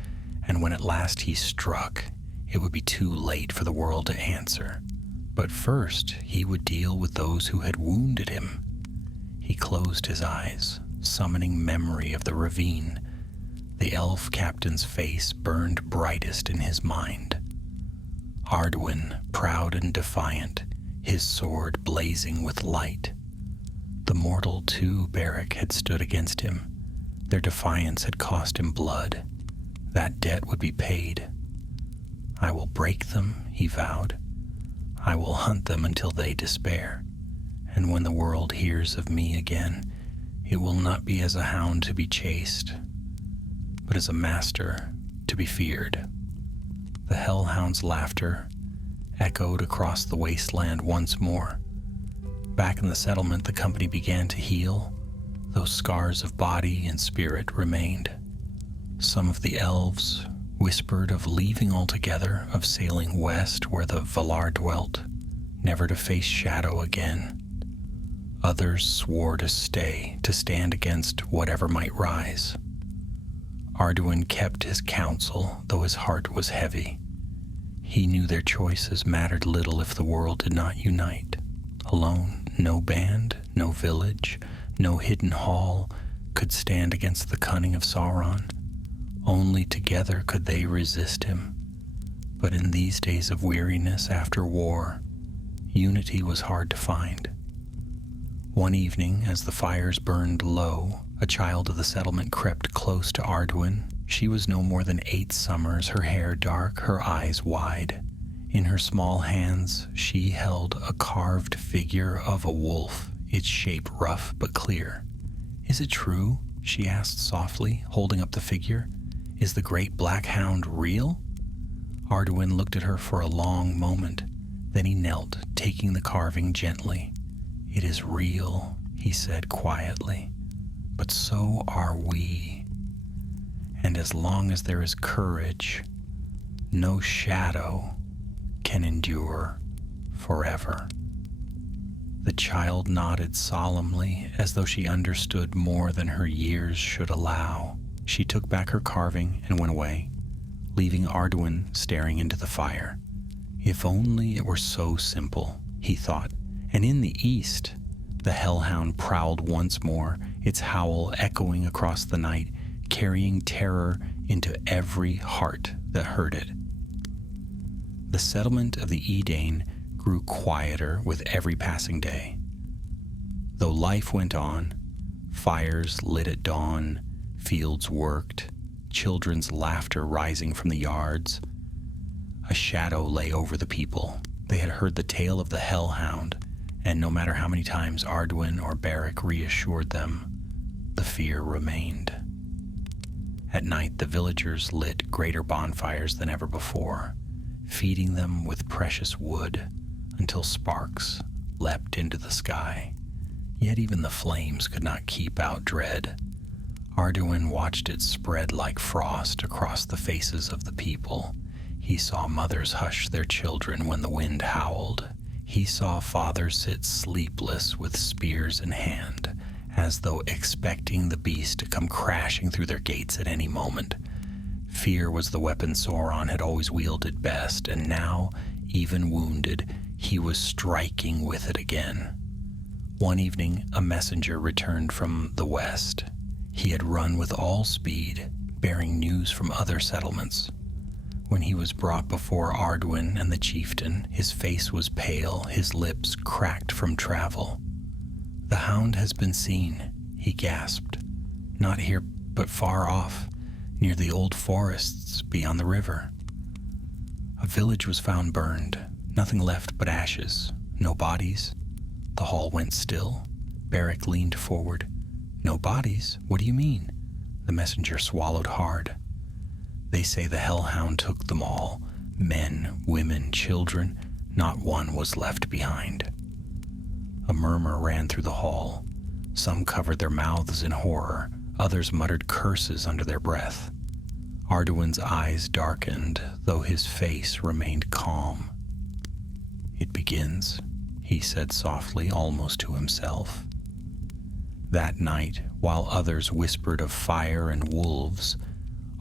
and when at last he struck, it would be too late for the world to answer. But first, he would deal with those who had wounded him. He closed his eyes, summoning memory of the ravine. The elf captain's face burned brightest in his mind. Arduin, proud and defiant, his sword blazing with light. The mortal too, Beric, had stood against him. Their defiance had cost him blood. That debt would be paid. I will break them, he vowed. I will hunt them until they despair. And when the world hears of me again, it will not be as a hound to be chased, but as a master to be feared. The Hellhound's laughter echoed across the wasteland once more. Back in the settlement, the company began to heal. Those scars of body and spirit remained. Some of the elves whispered of leaving altogether, of sailing west where the Valar dwelt, never to face shadow again. Others swore to stay, to stand against whatever might rise. Arduin kept his counsel, though his heart was heavy. He knew their choices mattered little if the world did not unite. Alone, no band, no village, no hidden hall could stand against the cunning of Sauron. Only together could they resist him. But in these days of weariness after war, unity was hard to find. One evening, as the fires burned low, a child of the settlement crept close to Arduin. She was no more than 8 summers, her hair dark, her eyes wide. In her small hands, she held a carved figure of a wolf, its shape rough but clear. "Is it true?" she asked softly, holding up the figure. "Is the great black hound real?" Arduin looked at her for a long moment. Then he knelt, taking the carving gently. "It is real," he said quietly, "but so are we. And as long as there is courage, no shadow can endure forever." The child nodded solemnly, as though she understood more than her years should allow. She took back her carving and went away, leaving Arduin staring into the fire. If only it were so simple, he thought. And in the east, the Hellhound prowled once more, its howl echoing across the night, carrying terror into every heart that heard it. The settlement of the Edain grew quieter with every passing day. Though life went on, fires lit at dawn, fields worked, children's laughter rising from the yards, a shadow lay over the people. They had heard the tale of the Hellhound, and no matter how many times Arduin or Beric reassured them, the fear remained. At night, the villagers lit greater bonfires than ever before, feeding them with precious wood until sparks leapt into the sky. Yet even the flames could not keep out dread. Arduin watched it spread like frost across the faces of the people. He saw mothers hush their children when the wind howled. He saw fathers sit sleepless with spears in hand, as though expecting the beast to come crashing through their gates at any moment. Fear was the weapon Sauron had always wielded best, and now, even wounded, he was striking with it again. One evening, a messenger returned from the west. He had run with all speed, bearing news from other settlements. When he was brought before Arduin and the chieftain, his face was pale, his lips cracked from travel. "The hound has been seen," he gasped. "Not here, but far off, near the old forests beyond the river. A village was found burned, nothing left but ashes, no bodies." The hall went still. Beric leaned forward. "No bodies? What do you mean?" The messenger swallowed hard. "They say the Hellhound took them all, men, women, children. Not one was left behind." A murmur ran through the hall. Some covered their mouths in horror, others muttered curses under their breath. Arduin's eyes darkened, though his face remained calm. "It begins," he said softly, almost to himself. That night, while others whispered of fire and wolves,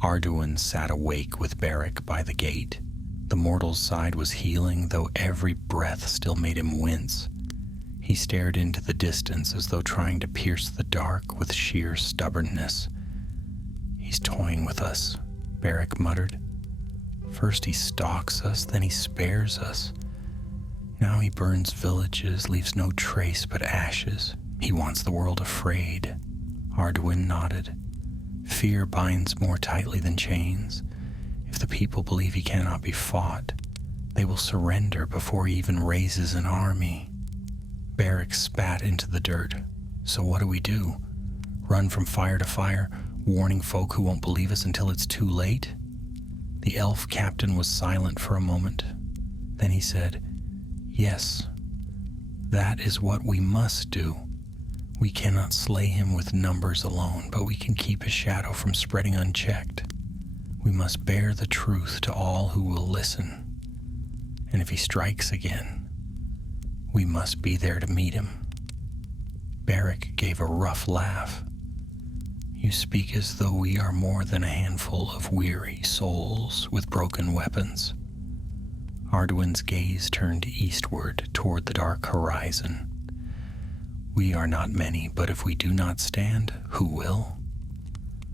Arduin sat awake with Beric by the gate. The mortal's side was healing, though every breath still made him wince. He stared into the distance as though trying to pierce the dark with sheer stubbornness. "He's toying with us," Beric muttered. "First he stalks us, then he spares us. Now he burns villages, leaves no trace but ashes. He wants the world afraid." Arduin nodded. "Fear binds more tightly than chains. If the people believe he cannot be fought, they will surrender before he even raises an army." Beric spat into the dirt. "So what do we do? Run from fire to fire, warning folk who won't believe us until it's too late?" The elf captain was silent for a moment. Then he said, "Yes, that is what we must do. We cannot slay him with numbers alone, but we can keep his shadow from spreading unchecked. We must bear the truth to all who will listen. And if he strikes again, we must be there to meet him." Beric gave a rough laugh. "You speak as though we are more than a handful of weary souls with broken weapons." Arduin's gaze turned eastward toward the dark horizon. "We are not many, but if we do not stand, who will?"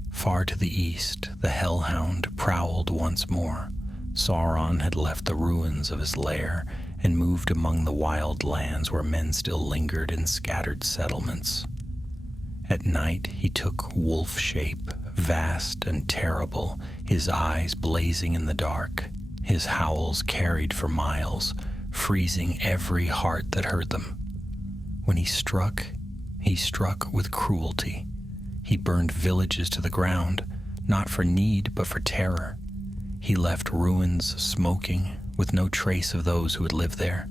Far to the east, the Hellhound prowled once more. Sauron had left the ruins of his lair and moved among the wild lands where men still lingered in scattered settlements. At night he took wolf shape, vast and terrible, his eyes blazing in the dark. His howls carried for miles, freezing every heart that heard them. When he struck with cruelty. He burned villages to the ground, not for need, but for terror. He left ruins smoking, with no trace of those who had lived there.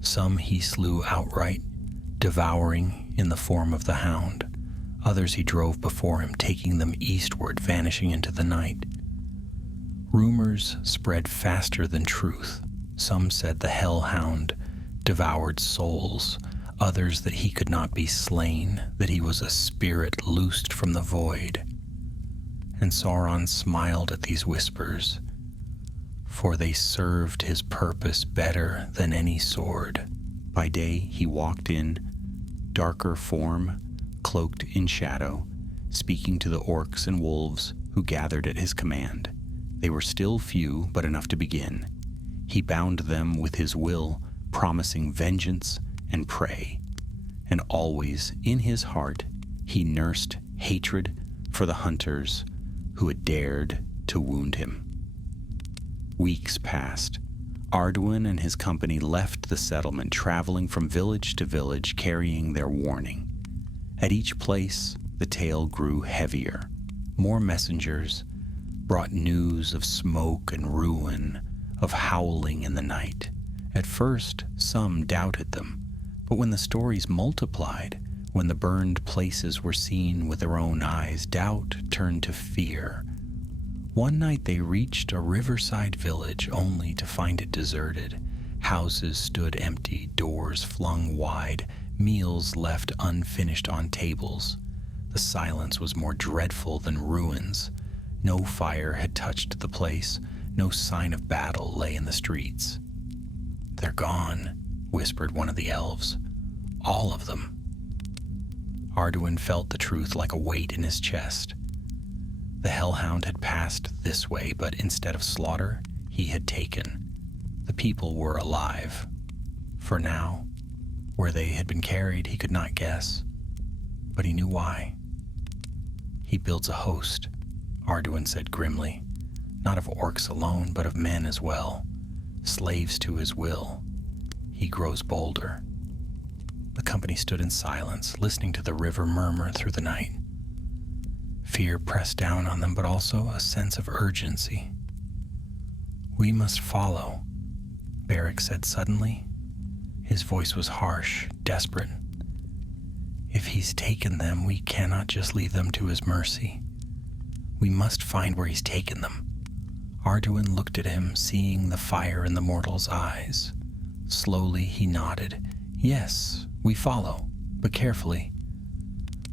Some he slew outright, devouring in the form of the hound. Others he drove before him, taking them eastward, vanishing into the night. Rumors spread faster than truth. Some said the Hellhound devoured souls, others that he could not be slain, that he was a spirit loosed from the void. And Sauron smiled at these whispers, for they served his purpose better than any sword. By day he walked in darker form, cloaked in shadow, speaking to the orcs and wolves who gathered at his command. They were still few, but enough to begin. He bound them with his will, promising vengeance and prey. And always, in his heart, he nursed hatred for the hunters who had dared to wound him. Weeks passed. Arduin and his company left the settlement, traveling from village to village, carrying their warning. At each place, the tale grew heavier. More messengers brought news of smoke and ruin, of howling in the night. At first, some doubted them, but when the stories multiplied, when the burned places were seen with their own eyes, doubt turned to fear. One night they reached a riverside village only to find it deserted. Houses stood empty, doors flung wide, meals left unfinished on tables. The silence was more dreadful than ruins. No fire had touched the place. No sign of battle lay in the streets. "They're gone," whispered one of the elves. "All of them." Arduin felt the truth like a weight in his chest. The Hellhound had passed this way, but instead of slaughter, he had taken. The people were alive. For now, where they had been carried, he could not guess, but he knew why. "He builds a host," Arduin said grimly. "Not of orcs alone, but of men as well. Slaves to his will. He grows bolder." The company stood in silence, listening to the river murmur through the night. Fear pressed down on them, but also a sense of urgency. "We must follow," Beric said suddenly. His voice was harsh, desperate. If he's taken them, we cannot just leave them to his mercy. We must find where he's taken them. Arduin looked at him, seeing the fire in the mortal's eyes. Slowly he nodded. Yes, we follow, but carefully.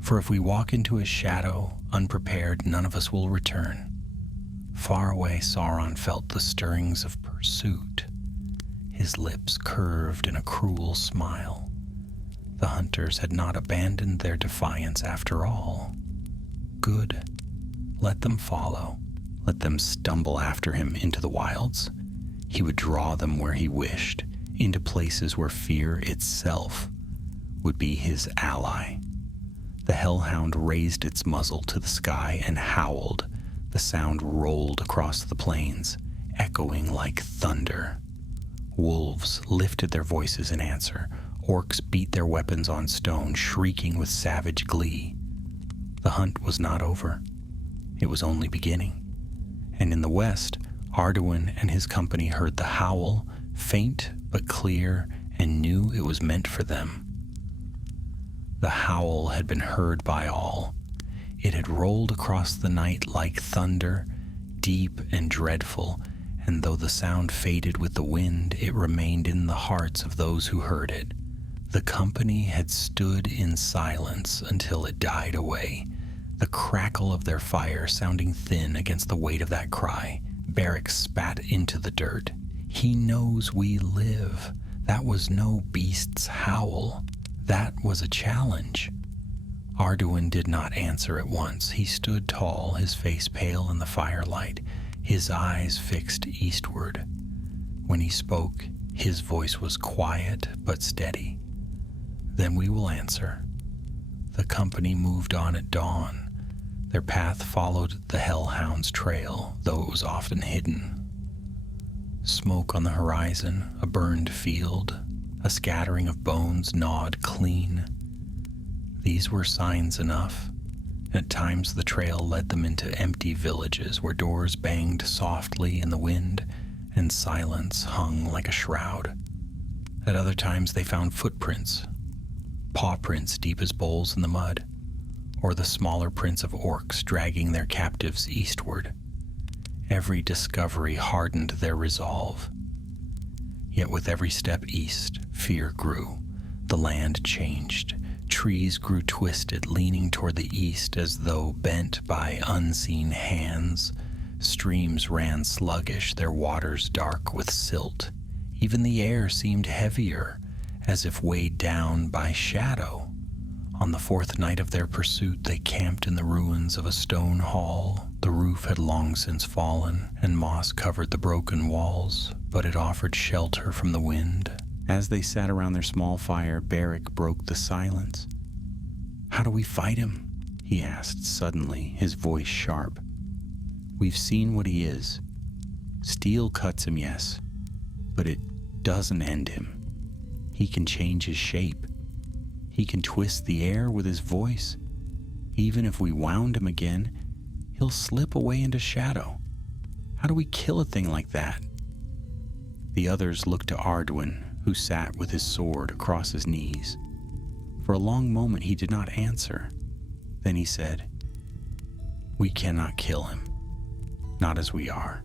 For if we walk into his shadow, unprepared, none of us will return. Far away, Sauron felt the stirrings of pursuit. His lips curved in a cruel smile. The hunters had not abandoned their defiance after all. Good. Let them follow. Let them stumble after him into the wilds. He would draw them where he wished, into places where fear itself would be his ally. The Hellhound raised its muzzle to the sky and howled. The sound rolled across the plains, echoing like thunder. Wolves lifted their voices in answer. Orcs beat their weapons on stone, shrieking with savage glee. The hunt was not over. It was only beginning. And in the west, Arduin and his company heard the howl, faint but clear, and knew it was meant for them. The howl had been heard by all. It had rolled across the night like thunder, deep and dreadful, and though the sound faded with the wind, it remained in the hearts of those who heard it. The company had stood in silence until it died away, the crackle of their fire sounding thin against the weight of that cry. Beric spat into the dirt. He knows we live. That was no beast's howl. That was a challenge. Arduin did not answer at once. He stood tall, his face pale in the firelight, his eyes fixed eastward. When he spoke, his voice was quiet but steady. Then we will answer. The company moved on at dawn. Their path followed the Hellhound's trail, though it was often hidden. Smoke on the horizon, a burned field, a scattering of bones gnawed clean. These were signs enough. At times the trail led them into empty villages where doors banged softly in the wind and silence hung like a shroud. At other times they found footprints, paw prints deep as bowls in the mud, or the smaller prints of orcs dragging their captives eastward. Every discovery hardened their resolve. Yet with every step east, fear grew. The land changed. Trees grew twisted, leaning toward the east as though bent by unseen hands. Streams ran sluggish, their waters dark with silt. Even the air seemed heavier, as if weighed down by shadow. On the fourth night of their pursuit, they camped in the ruins of a stone hall. The roof had long since fallen, and moss covered the broken walls, but it offered shelter from the wind. As they sat around their small fire, Beric broke the silence. "How do we fight him?" he asked suddenly, his voice sharp. "We've seen what he is. Steel cuts him, yes, but it doesn't end him. He can change his shape. He can twist the air with his voice. Even if we wound him again, he'll slip away into shadow. How do we kill a thing like that?" The others looked to Arduin, who sat with his sword across his knees. For a long moment he did not answer. Then he said, "We cannot kill him, not as we are.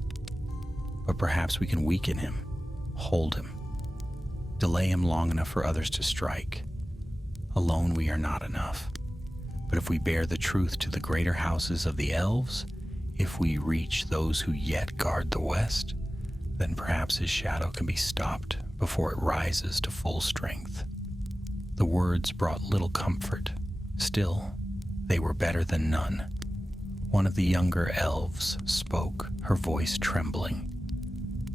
But perhaps we can weaken him, hold him, delay him long enough for others to strike. Alone we are not enough. But if we bear the truth to the greater houses of the elves, if we reach those who yet guard the west, then perhaps his shadow can be stopped before it rises to full strength." The words brought little comfort. Still, they were better than none. One of the younger elves spoke, her voice trembling.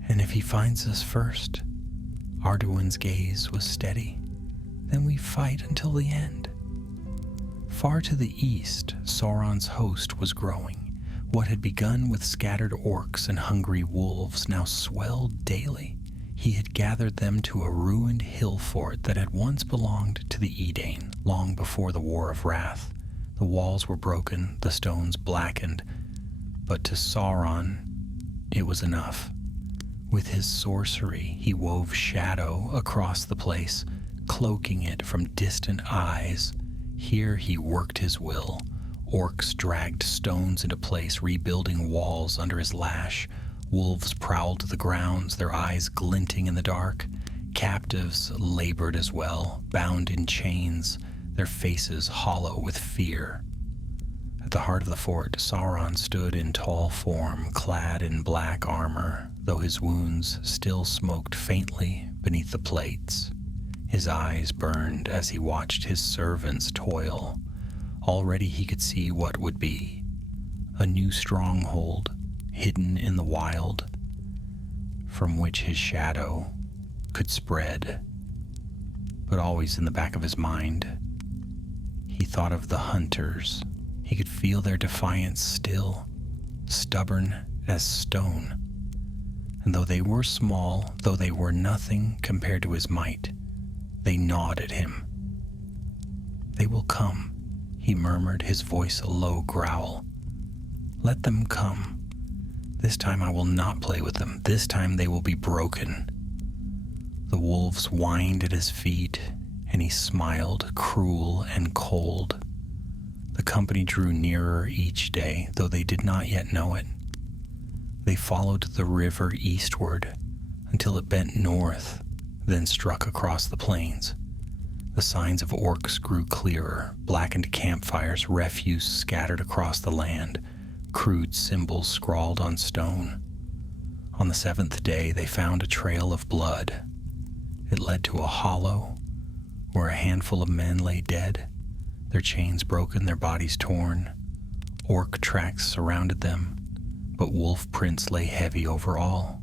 "And if he finds us first?" Arduin's gaze was steady. "Then we fight until the end." Far to the east, Sauron's host was growing. What had begun with scattered orcs and hungry wolves now swelled daily. He had gathered them to a ruined hill fort that had once belonged to the Edain, long before the War of Wrath. The walls were broken, the stones blackened, but to Sauron, it was enough. With his sorcery, he wove shadow across the place, cloaking it from distant eyes. He Here he worked his will. Orcs dragged stones into place, rebuilding walls under his lash. Wolves prowled the grounds, their eyes glinting in the dark. Captives labored as well, bound in chains, their faces hollow with fear. At the heart of the fort, Sauron stood in tall form, clad in black armor, though his wounds still smoked faintly beneath the plates. His eyes burned as he watched his servants toil. Already he could see what would be. A new stronghold, hidden in the wild, from which his shadow could spread. But always in the back of his mind, he thought of the hunters. He could feel their defiance still, stubborn as stone. And though they were small, though they were nothing compared to his might, they gnawed at him. "They will come," he murmured, his voice a low growl. "Let them come. This time I will not play with them. This time they will be broken." The wolves whined at his feet, and he smiled, cruel and cold. The company drew nearer each day, though they did not yet know it. They followed the river eastward until it bent north, then struck across the plains. The signs of orcs grew clearer, blackened campfires, refuse scattered across the land, crude symbols scrawled on stone. On the 7th day, they found a trail of blood. It led to a hollow where a handful of men lay dead, their chains broken, their bodies torn. Orc tracks surrounded them, but wolf prints lay heavy over all.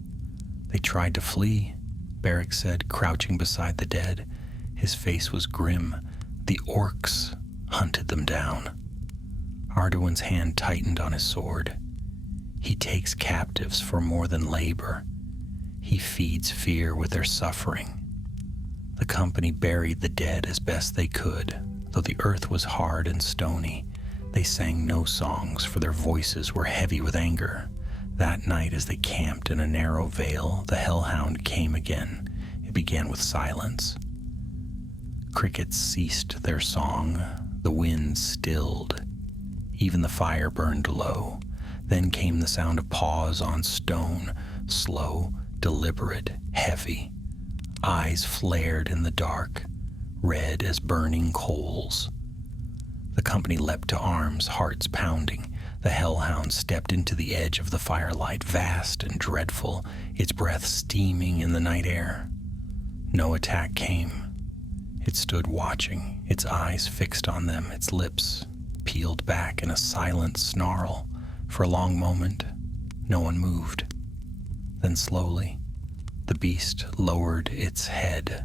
They tried to flee, Beric said, crouching beside the dead. His face was grim. The orcs hunted them down. Arduin's hand tightened on his sword. He takes captives for more than labor. He feeds fear with their suffering. The company buried the dead as best they could. Though the earth was hard and stony, they sang no songs, for their voices were heavy with anger. That night, as they camped in a narrow vale, the Hellhound came again. It began with silence. Crickets ceased their song. The wind stilled. Even the fire burned low. Then came the sound of paws on stone, slow, deliberate, heavy. Eyes flared in the dark, red as burning coals. The company leapt to arms, hearts pounding. The Hellhound stepped into the edge of the firelight, vast and dreadful, its breath steaming in the night air. No attack came. It stood watching, its eyes fixed on them, its lips peeled back in a silent snarl. For a long moment, no one moved. Then slowly, the beast lowered its head,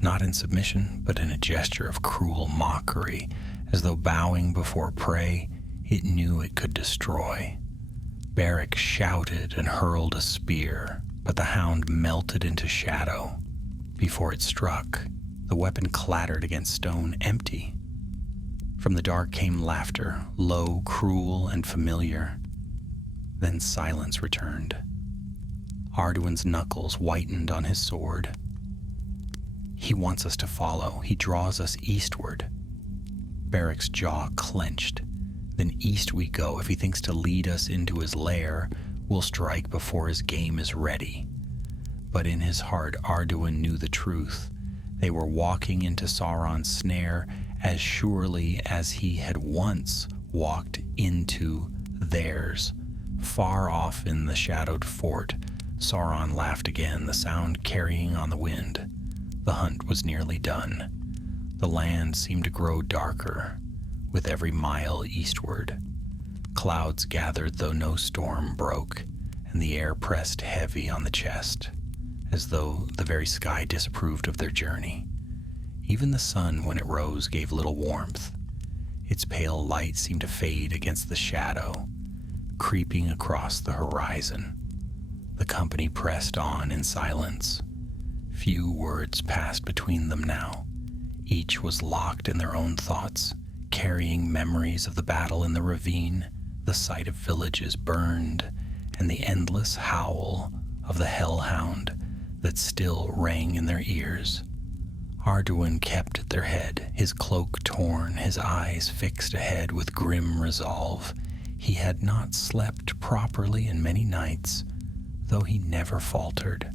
not in submission, but in a gesture of cruel mockery, as though bowing before prey it knew it could destroy. Beric shouted and hurled a spear, but the hound melted into shadow. Before it struck, the weapon clattered against stone, empty. From the dark came laughter, low, cruel, and familiar. Then silence returned. Arduin's knuckles whitened on his sword. "He wants us to follow. He draws us eastward." Beric's jaw clenched. "Then east we go. If he thinks to lead us into his lair, we'll strike before his game is ready." But in his heart, Arduin knew the truth. They were walking into Sauron's snare as surely as he had once walked into theirs. Far off in the shadowed fort, Sauron laughed again, the sound carrying on the wind. The hunt was nearly done. The land seemed to grow darker with every mile eastward. Clouds gathered, though no storm broke, and the air pressed heavy on the chest, as though the very sky disapproved of their journey. Even the sun, when it rose, gave little warmth. Its pale light seemed to fade against the shadow, creeping across the horizon. The company pressed on in silence. Few words passed between them now. Each was locked in their own thoughts, carrying memories of the battle in the ravine, the sight of villages burned, and the endless howl of the Hellhound that still rang in their ears. Arduin kept at their head, his cloak torn, his eyes fixed ahead with grim resolve. He had not slept properly in many nights, though he never faltered.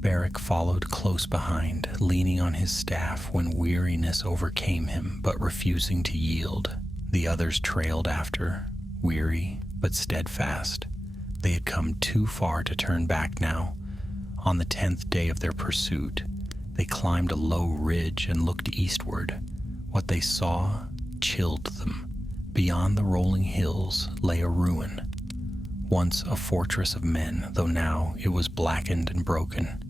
Beric followed close behind, leaning on his staff when weariness overcame him, but refusing to yield. The others trailed after, weary but steadfast. They had come too far to turn back now. On the 10th day of their pursuit, they climbed a low ridge and looked eastward. What they saw chilled them. Beyond the rolling hills lay a ruin, once a fortress of men, though now it was blackened and broken.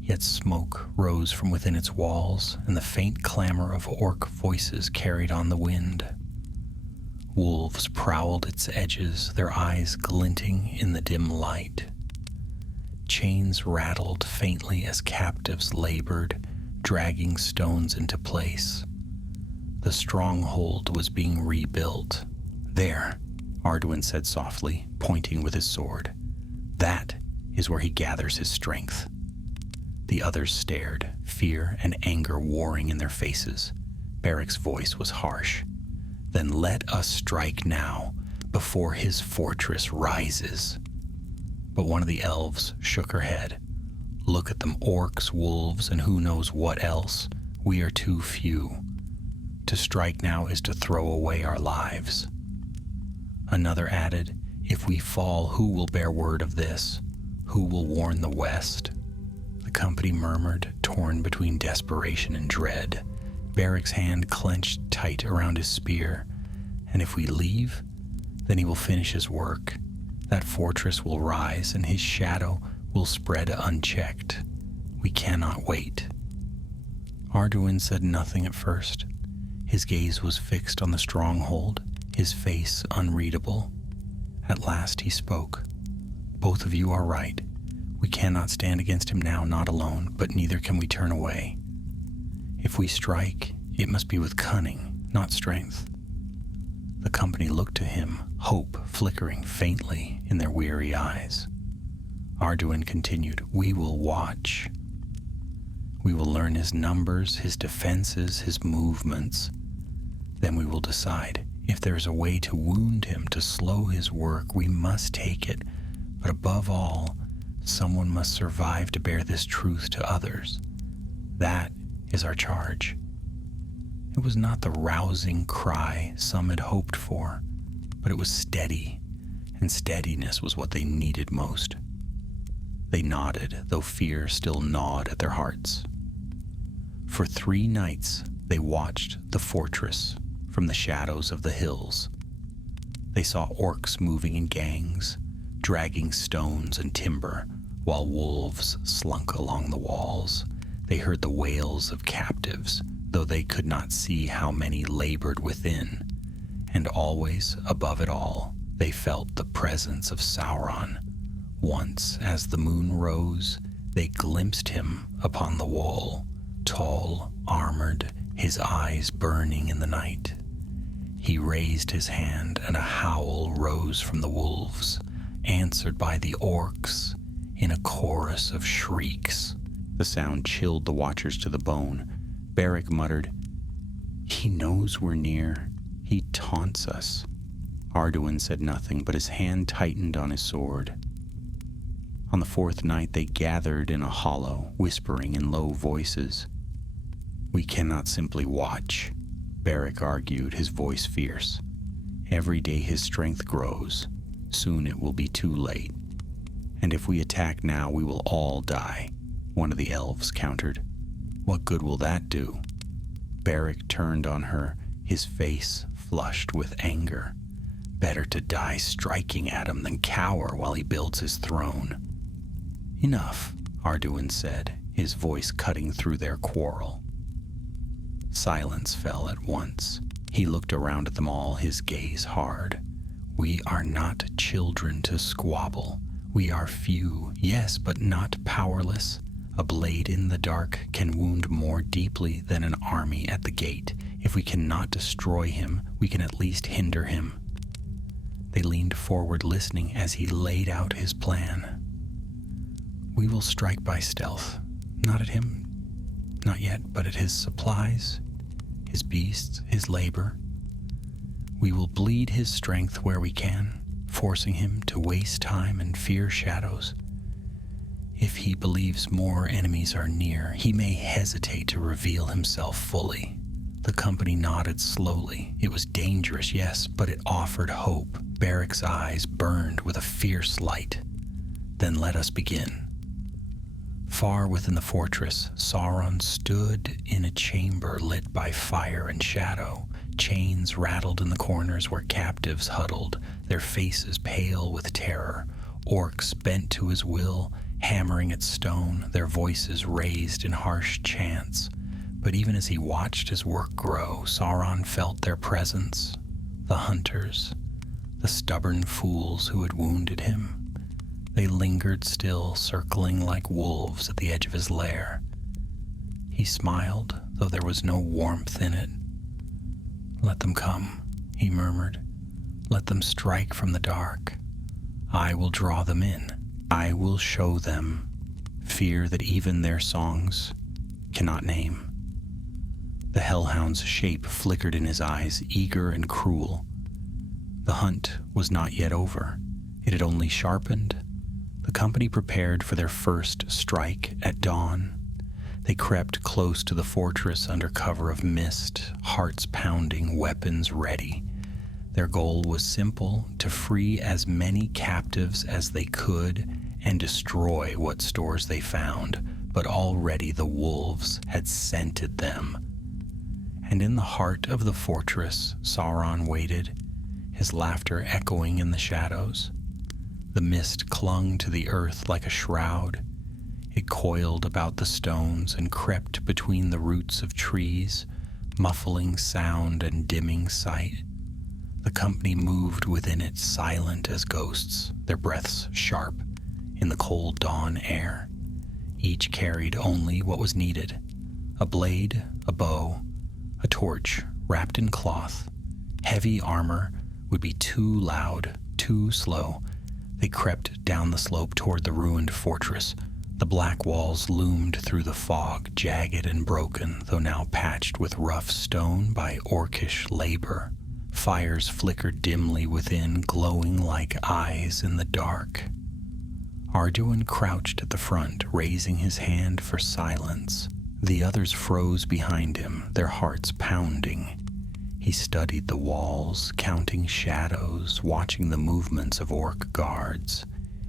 Yet smoke rose from within its walls, and the faint clamor of orc voices carried on the wind. Wolves prowled its edges, their eyes glinting in the dim light. Chains rattled faintly as captives labored, dragging stones into place. The stronghold was being rebuilt. "There," Arduin said softly, pointing with his sword. "That is where he gathers his strength." The others stared, fear and anger warring in their faces. Beric's voice was harsh. "Then let us strike now, before his fortress rises." But one of the elves shook her head. "Look at them, orcs, wolves, and who knows what else. We are too few. To strike now is to throw away our lives." Another added, "If we fall, who will bear word of this? Who will warn the West?" The company murmured, torn between desperation and dread. Beric's hand clenched tight around his spear. "And if we leave, then he will finish his work. That fortress will rise, and his shadow will spread unchecked. We cannot wait." Arduin said nothing at first. His gaze was fixed on the stronghold, his face unreadable. At last he spoke. "Both of you are right. We cannot stand against him now, not alone, but neither can we turn away. If we strike, it must be with cunning, not strength." The company looked to him, hope flickering faintly in their weary eyes. Arduin continued, "We will watch. We will learn his numbers, his defenses, his movements. Then we will decide. If there is a way to wound him, to slow his work, we must take it. But above all, someone must survive to bear this truth to others. That is our charge." It was not the rousing cry some had hoped for, but it was steady, and steadiness was what they needed most. They nodded, though fear still gnawed at their hearts. For 3 nights they watched the fortress from the shadows of the hills. They saw orcs moving in gangs, dragging stones and timber, while wolves slunk along the walls. They heard the wails of captives, though they could not see how many labored within. And always, above it all, they felt the presence of Sauron. Once, as the moon rose, they glimpsed him upon the wall, tall, armored, his eyes burning in the night. He raised his hand, and a howl rose from the wolves, answered by the orcs in a chorus of shrieks. The sound chilled the watchers to the bone. Beric muttered, "He knows we're near. He taunts us." Arduin said nothing, but his hand tightened on his sword. On the 4th night they gathered in a hollow, whispering in low voices. "We cannot simply watch," Beric argued, his voice fierce. "Every day his strength grows. Soon it will be too late. And if we attack now, we will all die," one of the elves countered. "What good will that do?" Beric turned on her, his face flushed with anger. "Better to die striking at him than cower while he builds his throne." "Enough," Arduin said, his voice cutting through their quarrel. Silence fell at once. He looked around at them all, his gaze hard. "We are not children to squabble. We are few, yes, but not powerless. A blade in the dark can wound more deeply than an army at the gate. If we cannot destroy him, we can at least hinder him." They leaned forward, listening as he laid out his plan. "We will strike by stealth, not at him, not yet, but at his supplies, his beasts, his labor. We will bleed his strength where we can, forcing him to waste time and fear shadows. If he believes more enemies are near, he may hesitate to reveal himself fully. The company nodded slowly. It was dangerous, yes, but it offered hope. Beric's eyes burned with a fierce light. Then let us begin. Far within the fortress, Sauron stood in a chamber lit by fire and shadow. Chains rattled in the corners where captives huddled, their faces pale with terror. Orcs bent to his will, hammering at stone, their voices raised in harsh chants. But even as he watched his work grow, Sauron felt their presence. The hunters, the stubborn fools who had wounded him. They lingered still, circling like wolves at the edge of his lair. He smiled, though there was no warmth in it. "Let them come," he murmured. "Let them strike from the dark. I will draw them in. I will show them fear that even their songs cannot name." The Hellhound's shape flickered in his eyes, eager and cruel. The hunt was not yet over. It had only sharpened. The company prepared for their first strike at dawn. They crept close to the fortress under cover of mist, hearts pounding, weapons ready. Their goal was simple: to free as many captives as they could and destroy what stores they found. But already the wolves had scented them. And in the heart of the fortress, Sauron waited, his laughter echoing in the shadows. The mist clung to the earth like a shroud. It coiled about the stones and crept between the roots of trees, muffling sound and dimming sight. The company moved within it, silent as ghosts, their breaths sharp in the cold dawn air. Each carried only what was needed: a blade, a bow, a torch wrapped in cloth. Heavy armor would be too loud, too slow. They crept down the slope toward the ruined fortress. The black walls loomed through the fog, jagged and broken, though now patched with rough stone by orcish labor. Fires flickered dimly within, glowing like eyes in the dark. Arduin crouched at the front, raising his hand for silence. The others froze behind him, their hearts pounding. He studied the walls, counting shadows, watching the movements of orc guards.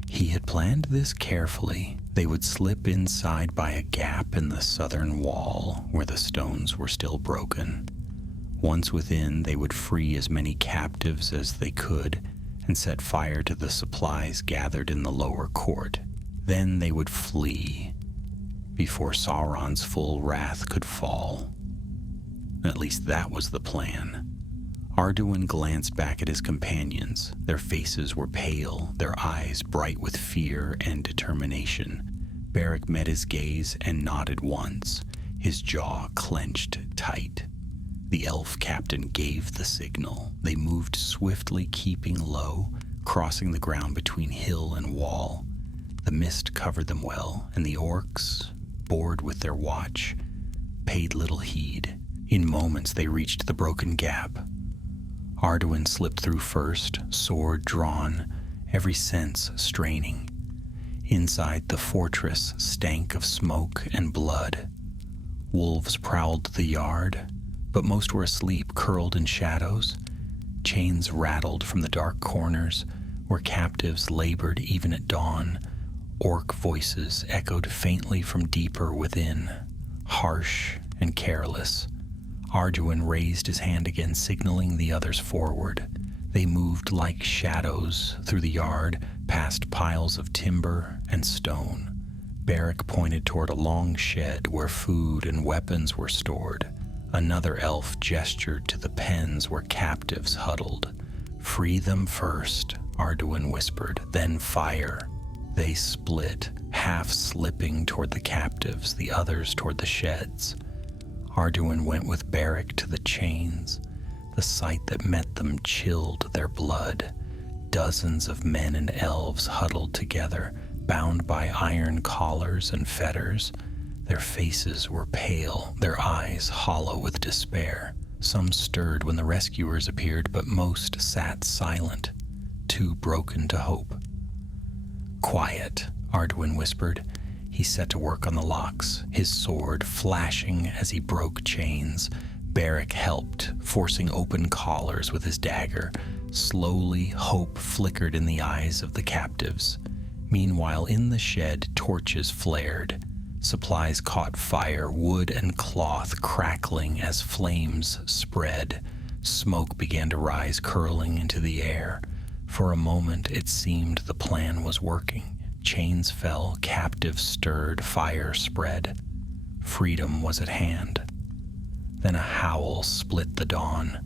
He had planned this carefully. They would slip inside by a gap in the southern wall where the stones were still broken. Once within, they would free as many captives as they could and set fire to the supplies gathered in the lower court. Then they would flee before Sauron's full wrath could fall. At least that was the plan. Arduin glanced back at his companions. Their faces were pale, their eyes bright with fear and determination. Beric met his gaze and nodded once, his jaw clenched tight. The elf captain gave the signal. They moved swiftly, keeping low, crossing the ground between hill and wall. The mist covered them well, and the orcs, bored with their watch, paid little heed. In moments they reached the broken gap. Arduin slipped through first, sword drawn, every sense straining. Inside the fortress stank of smoke and blood. Wolves prowled the yard, but most were asleep, curled in shadows. Chains rattled from the dark corners where captives labored even at dawn. Orc voices echoed faintly from deeper within, harsh and careless. Arduin raised his hand again, signaling the others forward. They moved like shadows through the yard, past piles of timber and stone. Beric pointed toward a long shed where food and weapons were stored. Another elf gestured to the pens where captives huddled. "Free them first," Arduin whispered, "then fire." They split, half slipping toward the captives, the others toward the sheds. Arduin went with Beric to the chains. The sight that met them chilled their blood. Dozens of men and elves huddled together, bound by iron collars and fetters. Their faces were pale, their eyes hollow with despair. Some stirred when the rescuers appeared, but most sat silent, too broken to hope. "Quiet," Arduin whispered. He set to work on the locks, his sword flashing as he broke chains. Beric helped, forcing open collars with his dagger. Slowly, hope flickered in the eyes of the captives. Meanwhile, in the shed, torches flared. Supplies caught fire, wood and cloth crackling as flames spread. Smoke began to rise, curling into the air. For a moment, it seemed the plan was working. Chains fell, captives stirred, fire spread. Freedom was at hand. Then a howl split the dawn.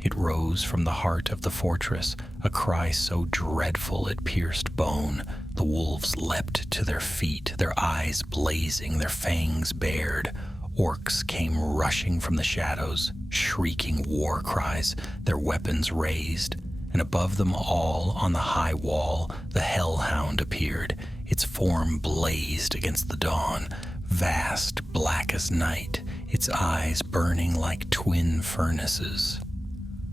It rose from the heart of the fortress, a cry so dreadful it pierced bone. The wolves leapt to their feet, their eyes blazing, their fangs bared. Orcs came rushing from the shadows, shrieking war cries, their weapons raised. And above them all, on the high wall, the Hellhound appeared. Its form blazed against the dawn, vast, black as night, its eyes burning like twin furnaces.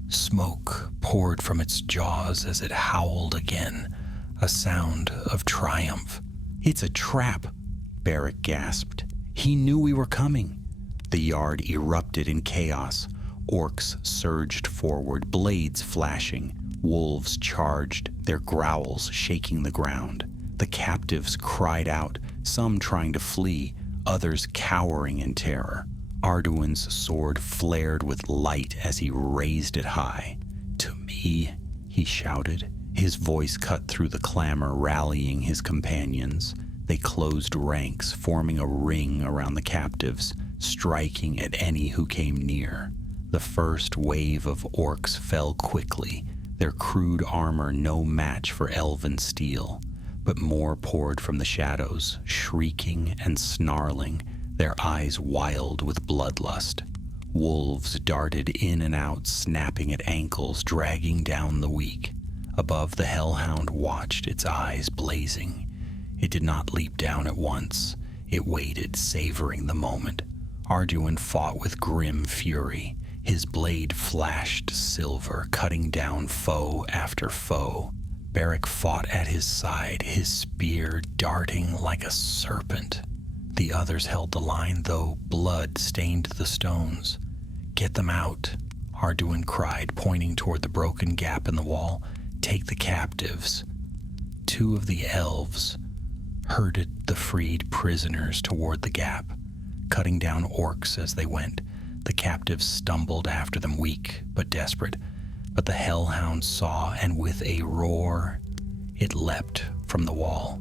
Smoke poured from its jaws as it howled again, a sound of triumph. "It's a trap," Beric gasped. "He knew we were coming." The yard erupted in chaos. Orcs surged forward, blades flashing. Wolves charged, their growls shaking the ground. The captives cried out, some trying to flee, others cowering in terror. Arduin's sword flared with light as he raised it high. "To me," he shouted. His voice cut through the clamor, rallying his companions. They closed ranks, forming a ring around the captives, striking at any who came near. The first wave of orcs fell quickly, their crude armor no match for elven steel. But more poured from the shadows, shrieking and snarling, their eyes wild with bloodlust. Wolves darted in and out, snapping at ankles, dragging down the weak. Above, the Hellhound watched, its eyes blazing. It did not leap down at once. It waited, savoring the moment. Arduin fought with grim fury. His blade flashed silver, cutting down foe after foe. Beric fought at his side, his spear darting like a serpent. The others held the line, though blood stained the stones. "Get them out," Arduin cried, pointing toward the broken gap in the wall. "Take the captives." Two of the elves herded the freed prisoners toward the gap, cutting down orcs as they went. The captives stumbled after them, weak but desperate. But the Hellhound saw, and with a roar, it leapt from the wall.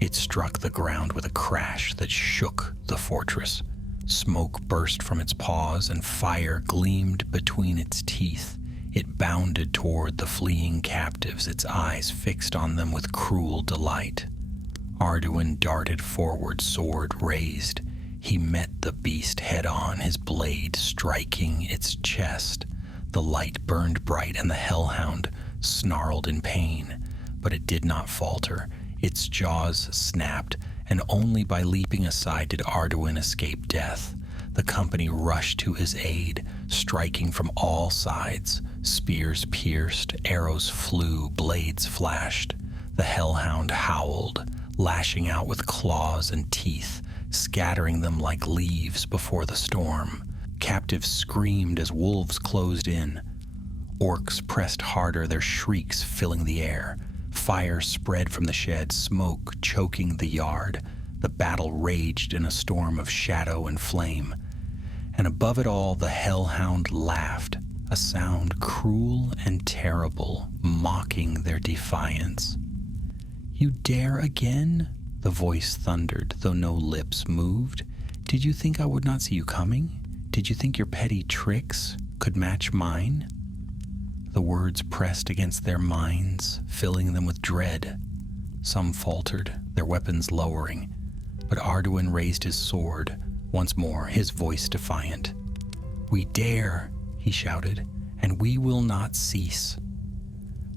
It struck the ground with a crash that shook the fortress. Smoke burst from its paws, and fire gleamed between its teeth. It bounded toward the fleeing captives, its eyes fixed on them with cruel delight. Arduin darted forward, sword raised. He met the beast head-on, his blade striking its chest. The light burned bright, and the Hellhound snarled in pain, but it did not falter. Its jaws snapped, and only by leaping aside did Arduin escape death. The company rushed to his aid, striking from all sides. Spears pierced, arrows flew, blades flashed. The Hellhound howled, lashing out with claws and teeth, scattering them like leaves before the storm. Captives screamed as wolves closed in. Orcs pressed harder, their shrieks filling the air. Fire spread from the shed, smoke choking the yard. The battle raged in a storm of shadow and flame. And above it all, the Hellhound laughed, a sound cruel and terrible, mocking their defiance. "You dare again?" the voice thundered, though no lips moved. "Did you think I would not see you coming? Did you think your petty tricks could match mine?" The words pressed against their minds, filling them with dread. Some faltered, their weapons lowering, but Arduin raised his sword, once more, his voice defiant. "We dare," he shouted, "and we will not cease."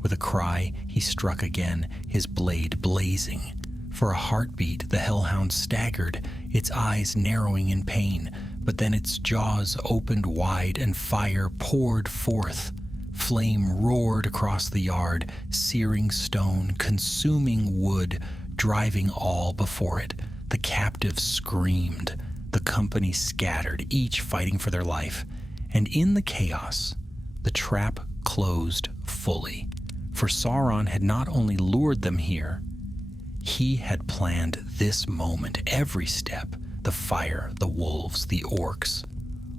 With a cry, he struck again, his blade blazing. For a heartbeat, the Hellhound staggered, its eyes narrowing in pain, but then its jaws opened wide and fire poured forth. Flame roared across the yard, searing stone, consuming wood, driving all before it. The captives screamed. The company scattered, each fighting for their life. And in the chaos, the trap closed fully. For Sauron had not only lured them here, he had planned this moment, every step. The fire, the wolves, the orcs,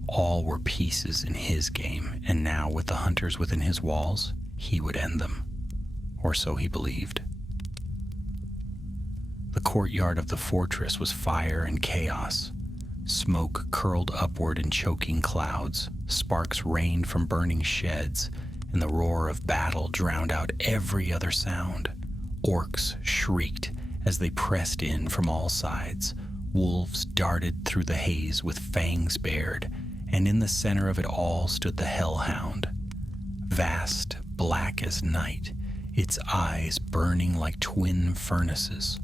all were pieces in his game, and now with the hunters within his walls, he would end them. Or so he believed. The courtyard of the fortress was fire and chaos. Smoke curled upward in choking clouds, sparks rained from burning sheds, and the roar of battle drowned out every other sound. Orcs shrieked as they pressed in from all sides. Wolves darted through the haze with fangs bared, and in the center of it all stood the Hellhound. Vast, black as night, its eyes burning like twin furnaces.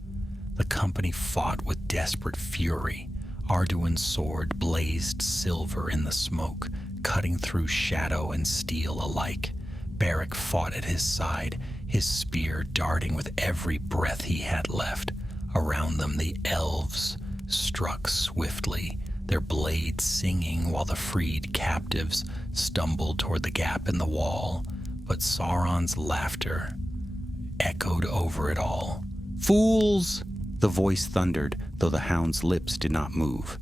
The company fought with desperate fury. Arduin's sword blazed silver in the smoke, cutting through shadow and steel alike. Beric fought at his side, his spear darting with every breath he had left. Around them the elves struck swiftly, their blades singing while the freed captives stumbled toward the gap in the wall. But Sauron's laughter echoed over it all. "Fools!" the voice thundered, though the hound's lips did not move.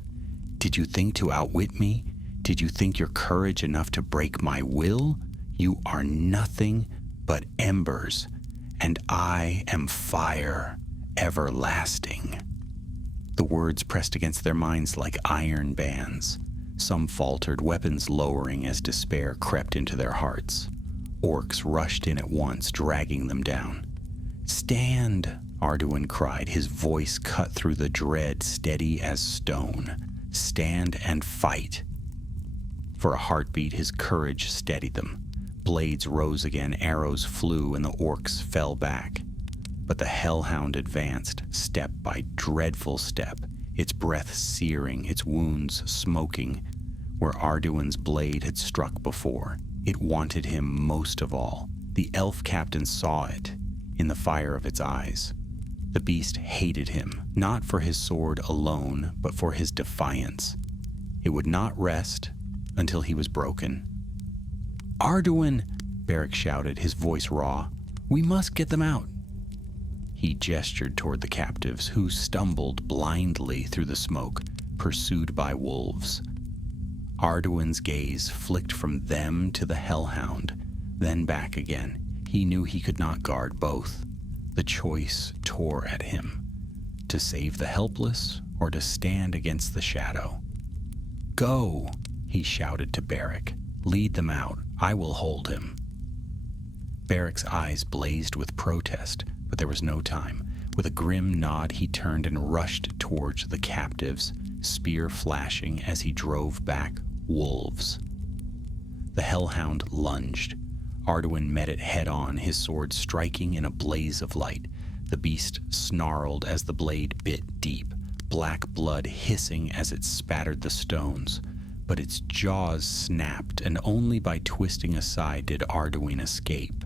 "Did you think to outwit me? Did you think your courage enough to break my will? You are nothing but embers, and I am fire everlasting." The words pressed against their minds like iron bands. Some faltered, weapons lowering as despair crept into their hearts. Orcs rushed in at once, dragging them down. "Stand!" Arduin cried, his voice cut through the dread, steady as stone. "Stand and fight!" For a heartbeat, his courage steadied them. Blades rose again, arrows flew, and the orcs fell back. But the Hellhound advanced, step by dreadful step, its breath searing, its wounds smoking, where Arduin's blade had struck before. It wanted him most of all. The elf captain saw it in the fire of its eyes. The beast hated him, not for his sword alone, but for his defiance. It would not rest until he was broken. "Arduin!" Beric shouted, his voice raw. "We must get them out." He gestured toward the captives, who stumbled blindly through the smoke, pursued by wolves. Arduin's gaze flicked from them to the Hellhound, then back again. He knew he could not guard both. The choice tore at him, to save the helpless or to stand against the shadow. "Go!" he shouted to Beric. "Lead them out. I will hold him." Beric's eyes blazed with protest, but there was no time. With a grim nod, he turned and rushed towards the captives, spear flashing as he drove back wolves. The Hellhound lunged. Arduin met it head-on, his sword striking in a blaze of light. The beast snarled as the blade bit deep, black blood hissing as it spattered the stones. But its jaws snapped, and only by twisting aside did Arduin escape.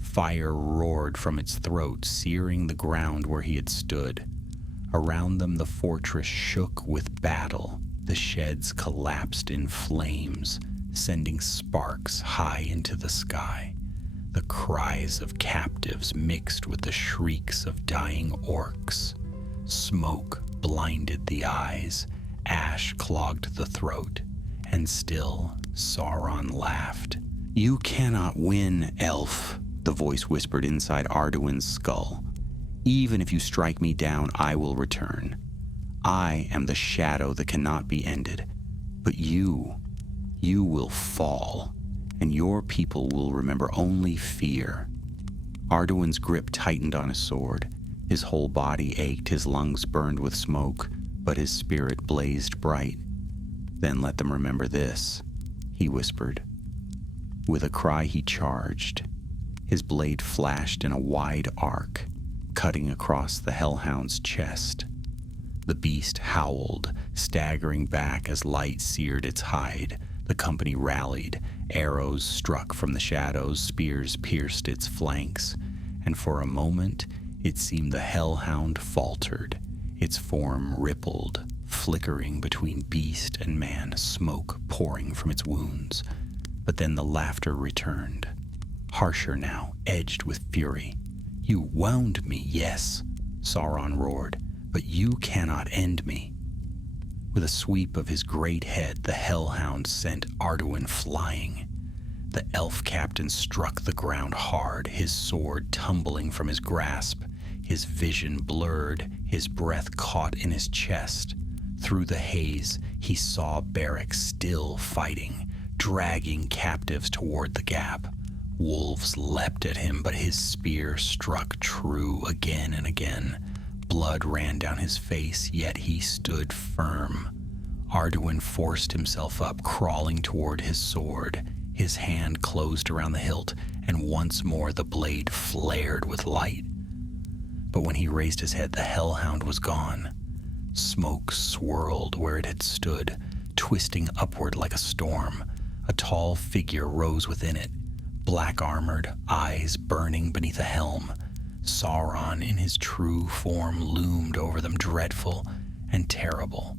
Fire roared from its throat, searing the ground where he had stood. Around them the fortress shook with battle. The sheds collapsed in flames, sending sparks high into the sky. The cries of captives mixed with the shrieks of dying orcs. Smoke blinded the eyes, ash clogged the throat, and still Sauron laughed. "You cannot win, elf," the voice whispered inside Arduin's skull. "Even if you strike me down, I will return. I am the shadow that cannot be ended. But you will fall, and your people will remember only fear." Arduin's grip tightened on his sword. His whole body ached, his lungs burned with smoke, but his spirit blazed bright. "Then let them remember this," he whispered. With a cry he charged. His blade flashed in a wide arc, cutting across the Hellhound's chest. The beast howled, staggering back as light seared its hide. The company rallied. Arrows struck from the shadows, spears pierced its flanks, and for a moment it seemed the Hellhound faltered. Its form rippled, flickering between beast and man, smoke pouring from its wounds. But then the laughter returned, harsher now, edged with fury. "You wound me, yes," Sauron roared, "but you cannot end me." With a sweep of his great head, the Hellhound sent Arduin flying. The elf captain struck the ground hard, his sword tumbling from his grasp. His vision blurred, his breath caught in his chest. Through the haze, he saw Beric still fighting, dragging captives toward the gap. Wolves leapt at him, but his spear struck true again and again. Blood ran down his face, yet he stood firm. Arduin forced himself up, crawling toward his sword. His hand closed around the hilt, and once more the blade flared with light. But when he raised his head, the Hellhound was gone. Smoke swirled where it had stood, twisting upward like a storm. A tall figure rose within it, black-armored, eyes burning beneath a helm. Sauron in his true form loomed over them, dreadful and terrible.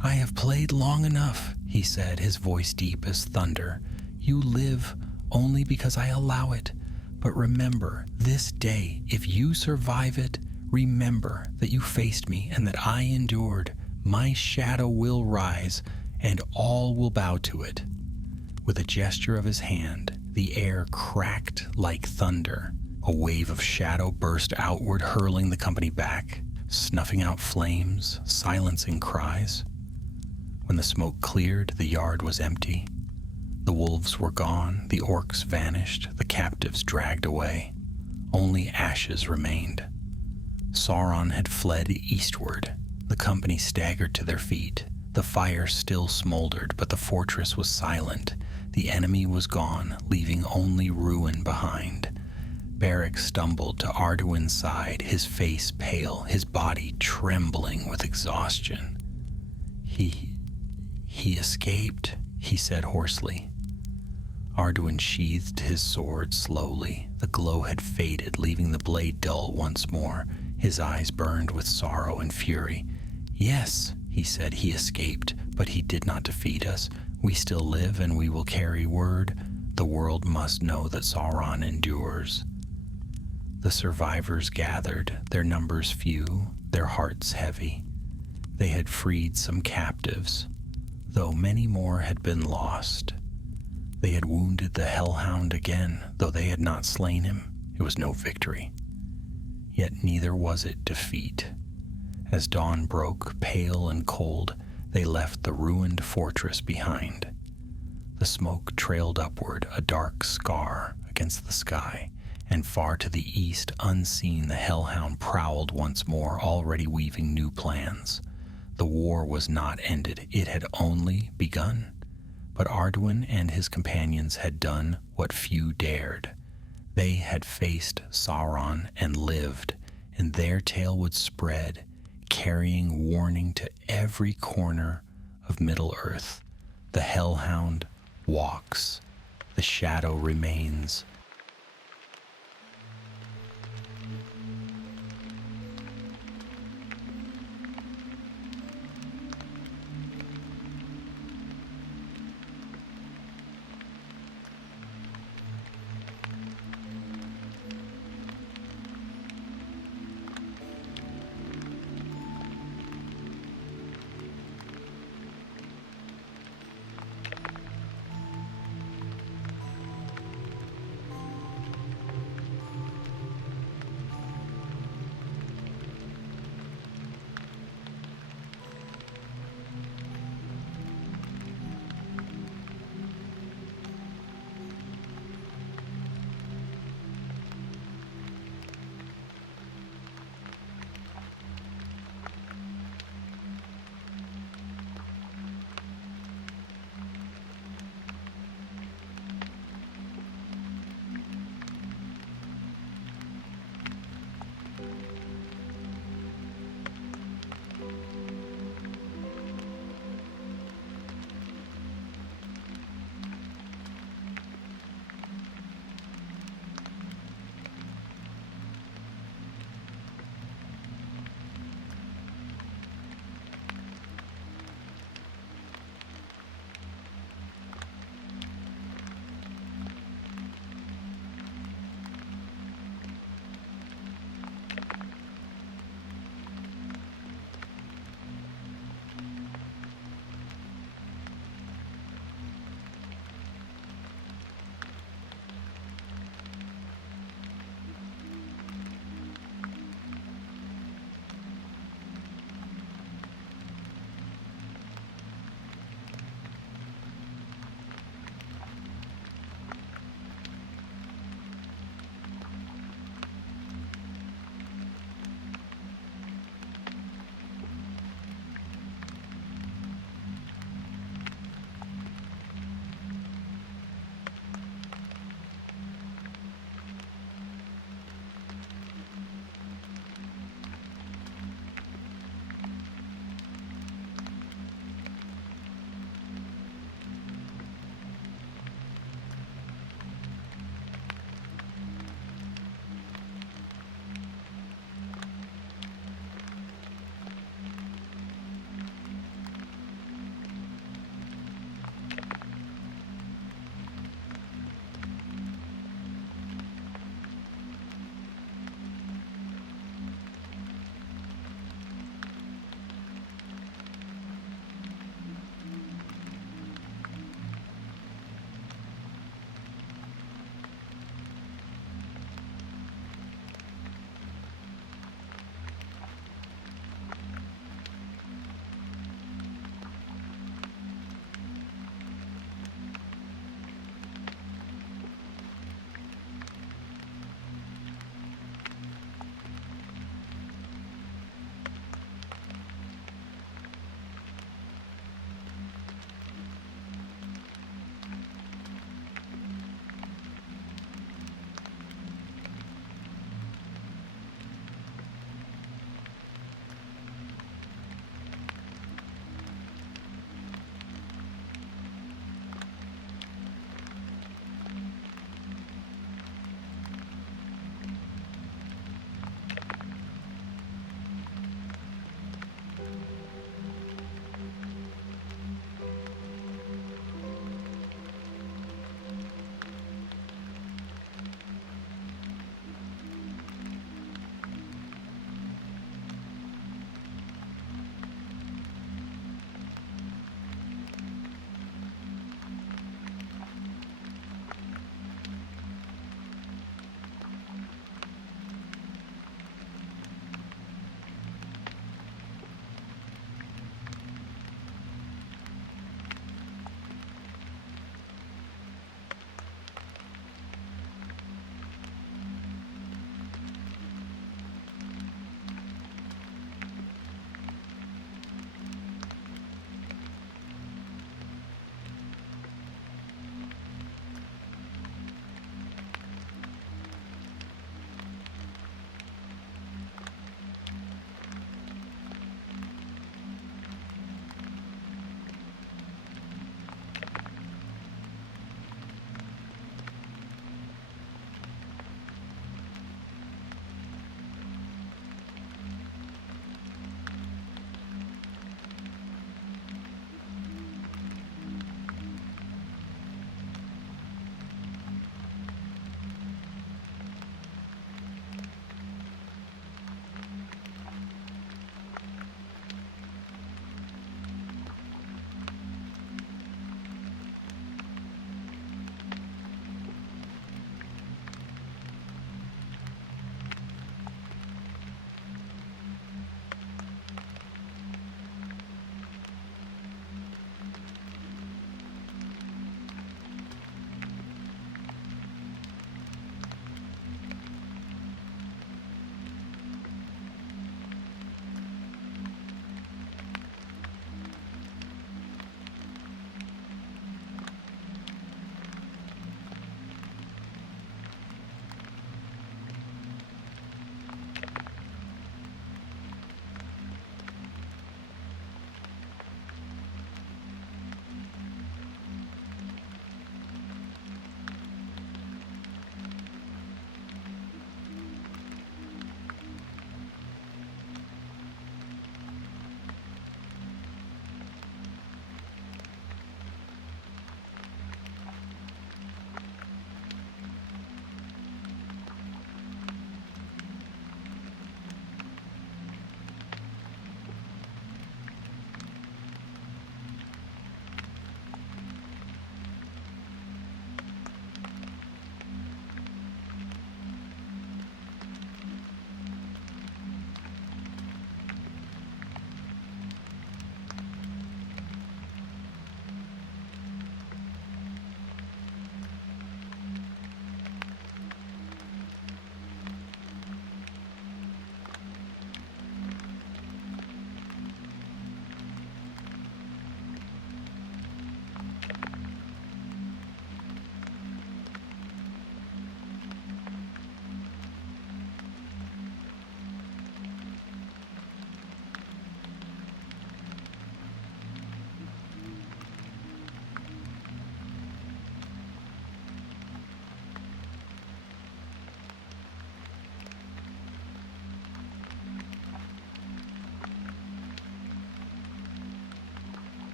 "I have played long enough," he said, his voice deep as thunder. "You live only because I allow it. But remember, this day, if you survive it, remember that you faced me and that I endured. My shadow will rise, and all will bow to it." With a gesture of his hand, the air cracked like thunder. A wave of shadow burst outward, hurling the company back, snuffing out flames, silencing cries. When the smoke cleared, the yard was empty. The wolves were gone, the orcs vanished, the captives dragged away. Only ashes remained. Sauron had fled eastward. The company staggered to their feet. The fire still smoldered, but the fortress was silent. The enemy was gone, leaving only ruin behind. Beric stumbled to Arduin's side, his face pale, his body trembling with exhaustion. He escaped," he said hoarsely. Arduin sheathed his sword slowly. The glow had faded, leaving the blade dull once more. His eyes burned with sorrow and fury. "Yes," he said, "he escaped, but he did not defeat us. We still live, and we will carry word. The world must know that Sauron endures." The survivors gathered, their numbers few, their hearts heavy. They had freed some captives, though many more had been lost. They had wounded the Hellhound again, though they had not slain him. It was no victory. Yet neither was it defeat. As dawn broke, pale and cold, they left the ruined fortress behind. The smoke trailed upward, a dark scar against the sky, and far to the east, unseen, the Hellhound prowled once more, already weaving new plans. The war was not ended, it had only begun. But Arduin and his companions had done what few dared. They had faced Sauron and lived, and their tale would spread, carrying warning to every corner of Middle-earth. The Hellhound walks. The shadow remains.